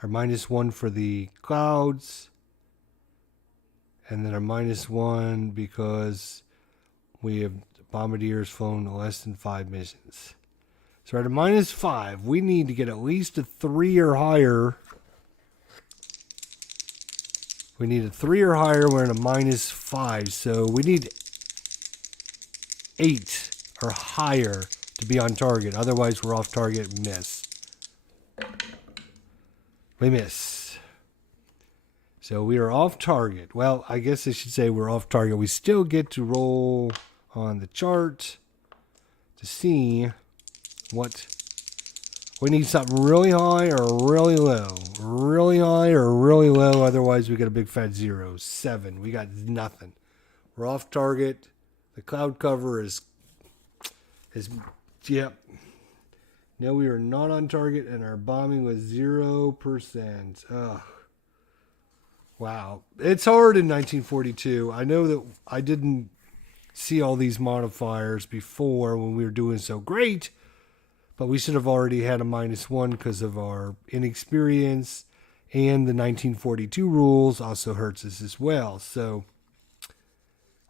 or -1 for the clouds. And then our -1 because we have bombardiers flown less than 5 missions. So we're at a -5. We need to get at least a 3 or higher. We need a 3 or higher. We're in a -5. So we need 8 or higher to be on target. Otherwise, we're off target and miss. We miss. So we are off target. Well, I guess I should say we're off target. We still get to roll on the chart to see what... We need something really high or really low. Really high or really low. Otherwise, we get a big fat 0. 7. We got nothing. We're off target. The cloud cover is yep. No, we are not on target, and our bombing was 0%. Ugh. Wow. It's hard in 1942. I know that I didn't see all these modifiers before when we were doing so great. But we should have already had a -1 because of our inexperience, and the 1942 rules also hurts us as well. So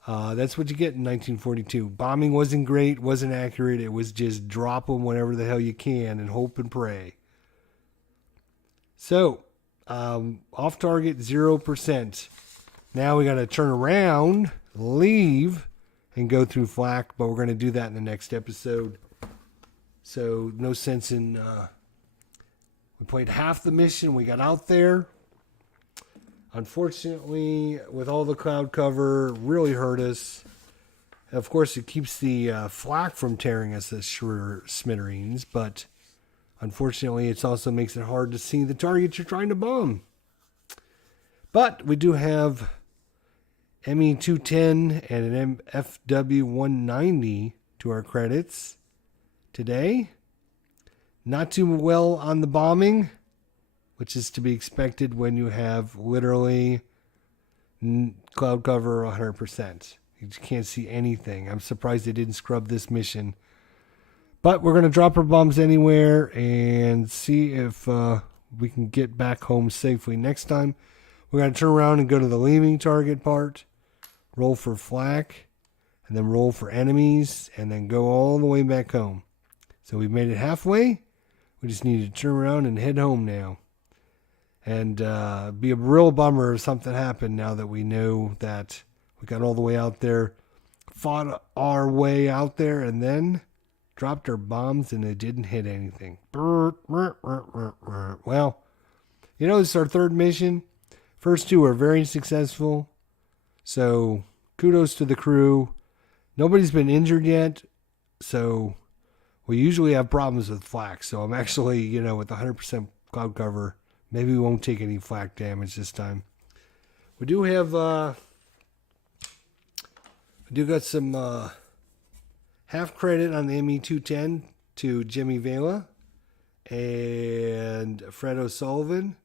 that's what you get in 1942. Bombing wasn't great, wasn't accurate. It was just drop them whenever the hell you can and hope and pray. So Off target 0%. Now we got to turn around, leave, and go through flak, but we're going to do that in the next episode. So no sense in... we played half the mission. We got out there. Unfortunately, with all the cloud cover, really hurt us. Of course, it keeps the flak from tearing us to smithereens, but unfortunately, it also makes it hard to see the target you're trying to bomb. But we do have ME210 and an FW190 to our credits today. Not too well on the bombing, which is to be expected when you have literally cloud cover 100%. You just can't see anything. I'm surprised they didn't scrub this mission. But we're going to drop our bombs anywhere and see if we can get back home safely. Next time, we're going to turn around and go to the leaving target part, roll for flak, and then roll for enemies, and then go all the way back home. So we've made it halfway. We just need to turn around and head home now. And be a real bummer if something happened now that we know that we got all the way out there, fought our way out there, and then dropped our bombs and it didn't hit anything. Well, you know, this is our third mission. First two are very successful. So kudos to the crew. Nobody's been injured yet. So we usually have problems with flak. So I'm actually, you know, with 100% cloud cover, maybe we won't take any flak damage this time. We do have, got some half credit on the ME210 to Jimmy Vela and Fred O'Sullivan.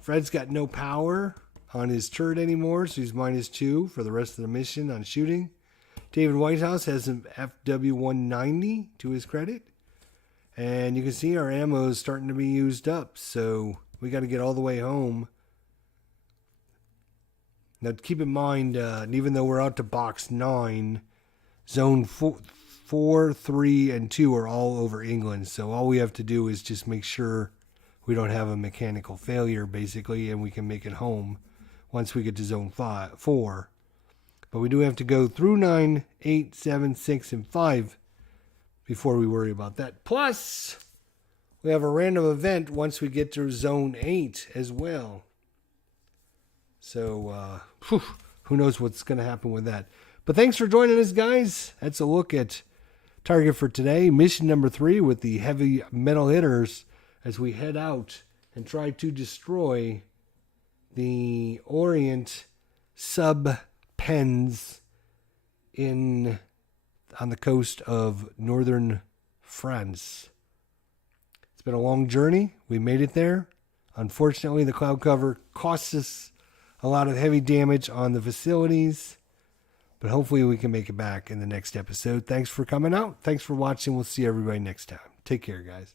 Fred's got no power on his turret anymore, so he's -2 for the rest of the mission on shooting. David Whitehouse has an FW190 to his credit. And you can see our ammo is starting to be used up, so we got to get all the way home. Now, keep in mind, even though we're out to box 9, zone 4, 3, and 2 are all over England. So all we have to do is just make sure we don't have a mechanical failure, basically, and we can make it home once we get to zone 4. But we do have to go through 9, 8, 7, 6, and 5 before we worry about that. Plus, we have a random event once we get to zone 8 as well. So, who knows what's going to happen with that. But thanks for joining us, guys. That's a look at target for today. Mission number 3 with the heavy metal hitters as we head out and try to destroy the Orient sub-pens on the coast of northern France. It's been a long journey. We made it there. Unfortunately, the cloud cover cost us a lot of heavy damage on the facilities, but hopefully we can make it back in the next episode. Thanks for coming out. Thanks for watching. We'll see everybody next time. Take care, guys.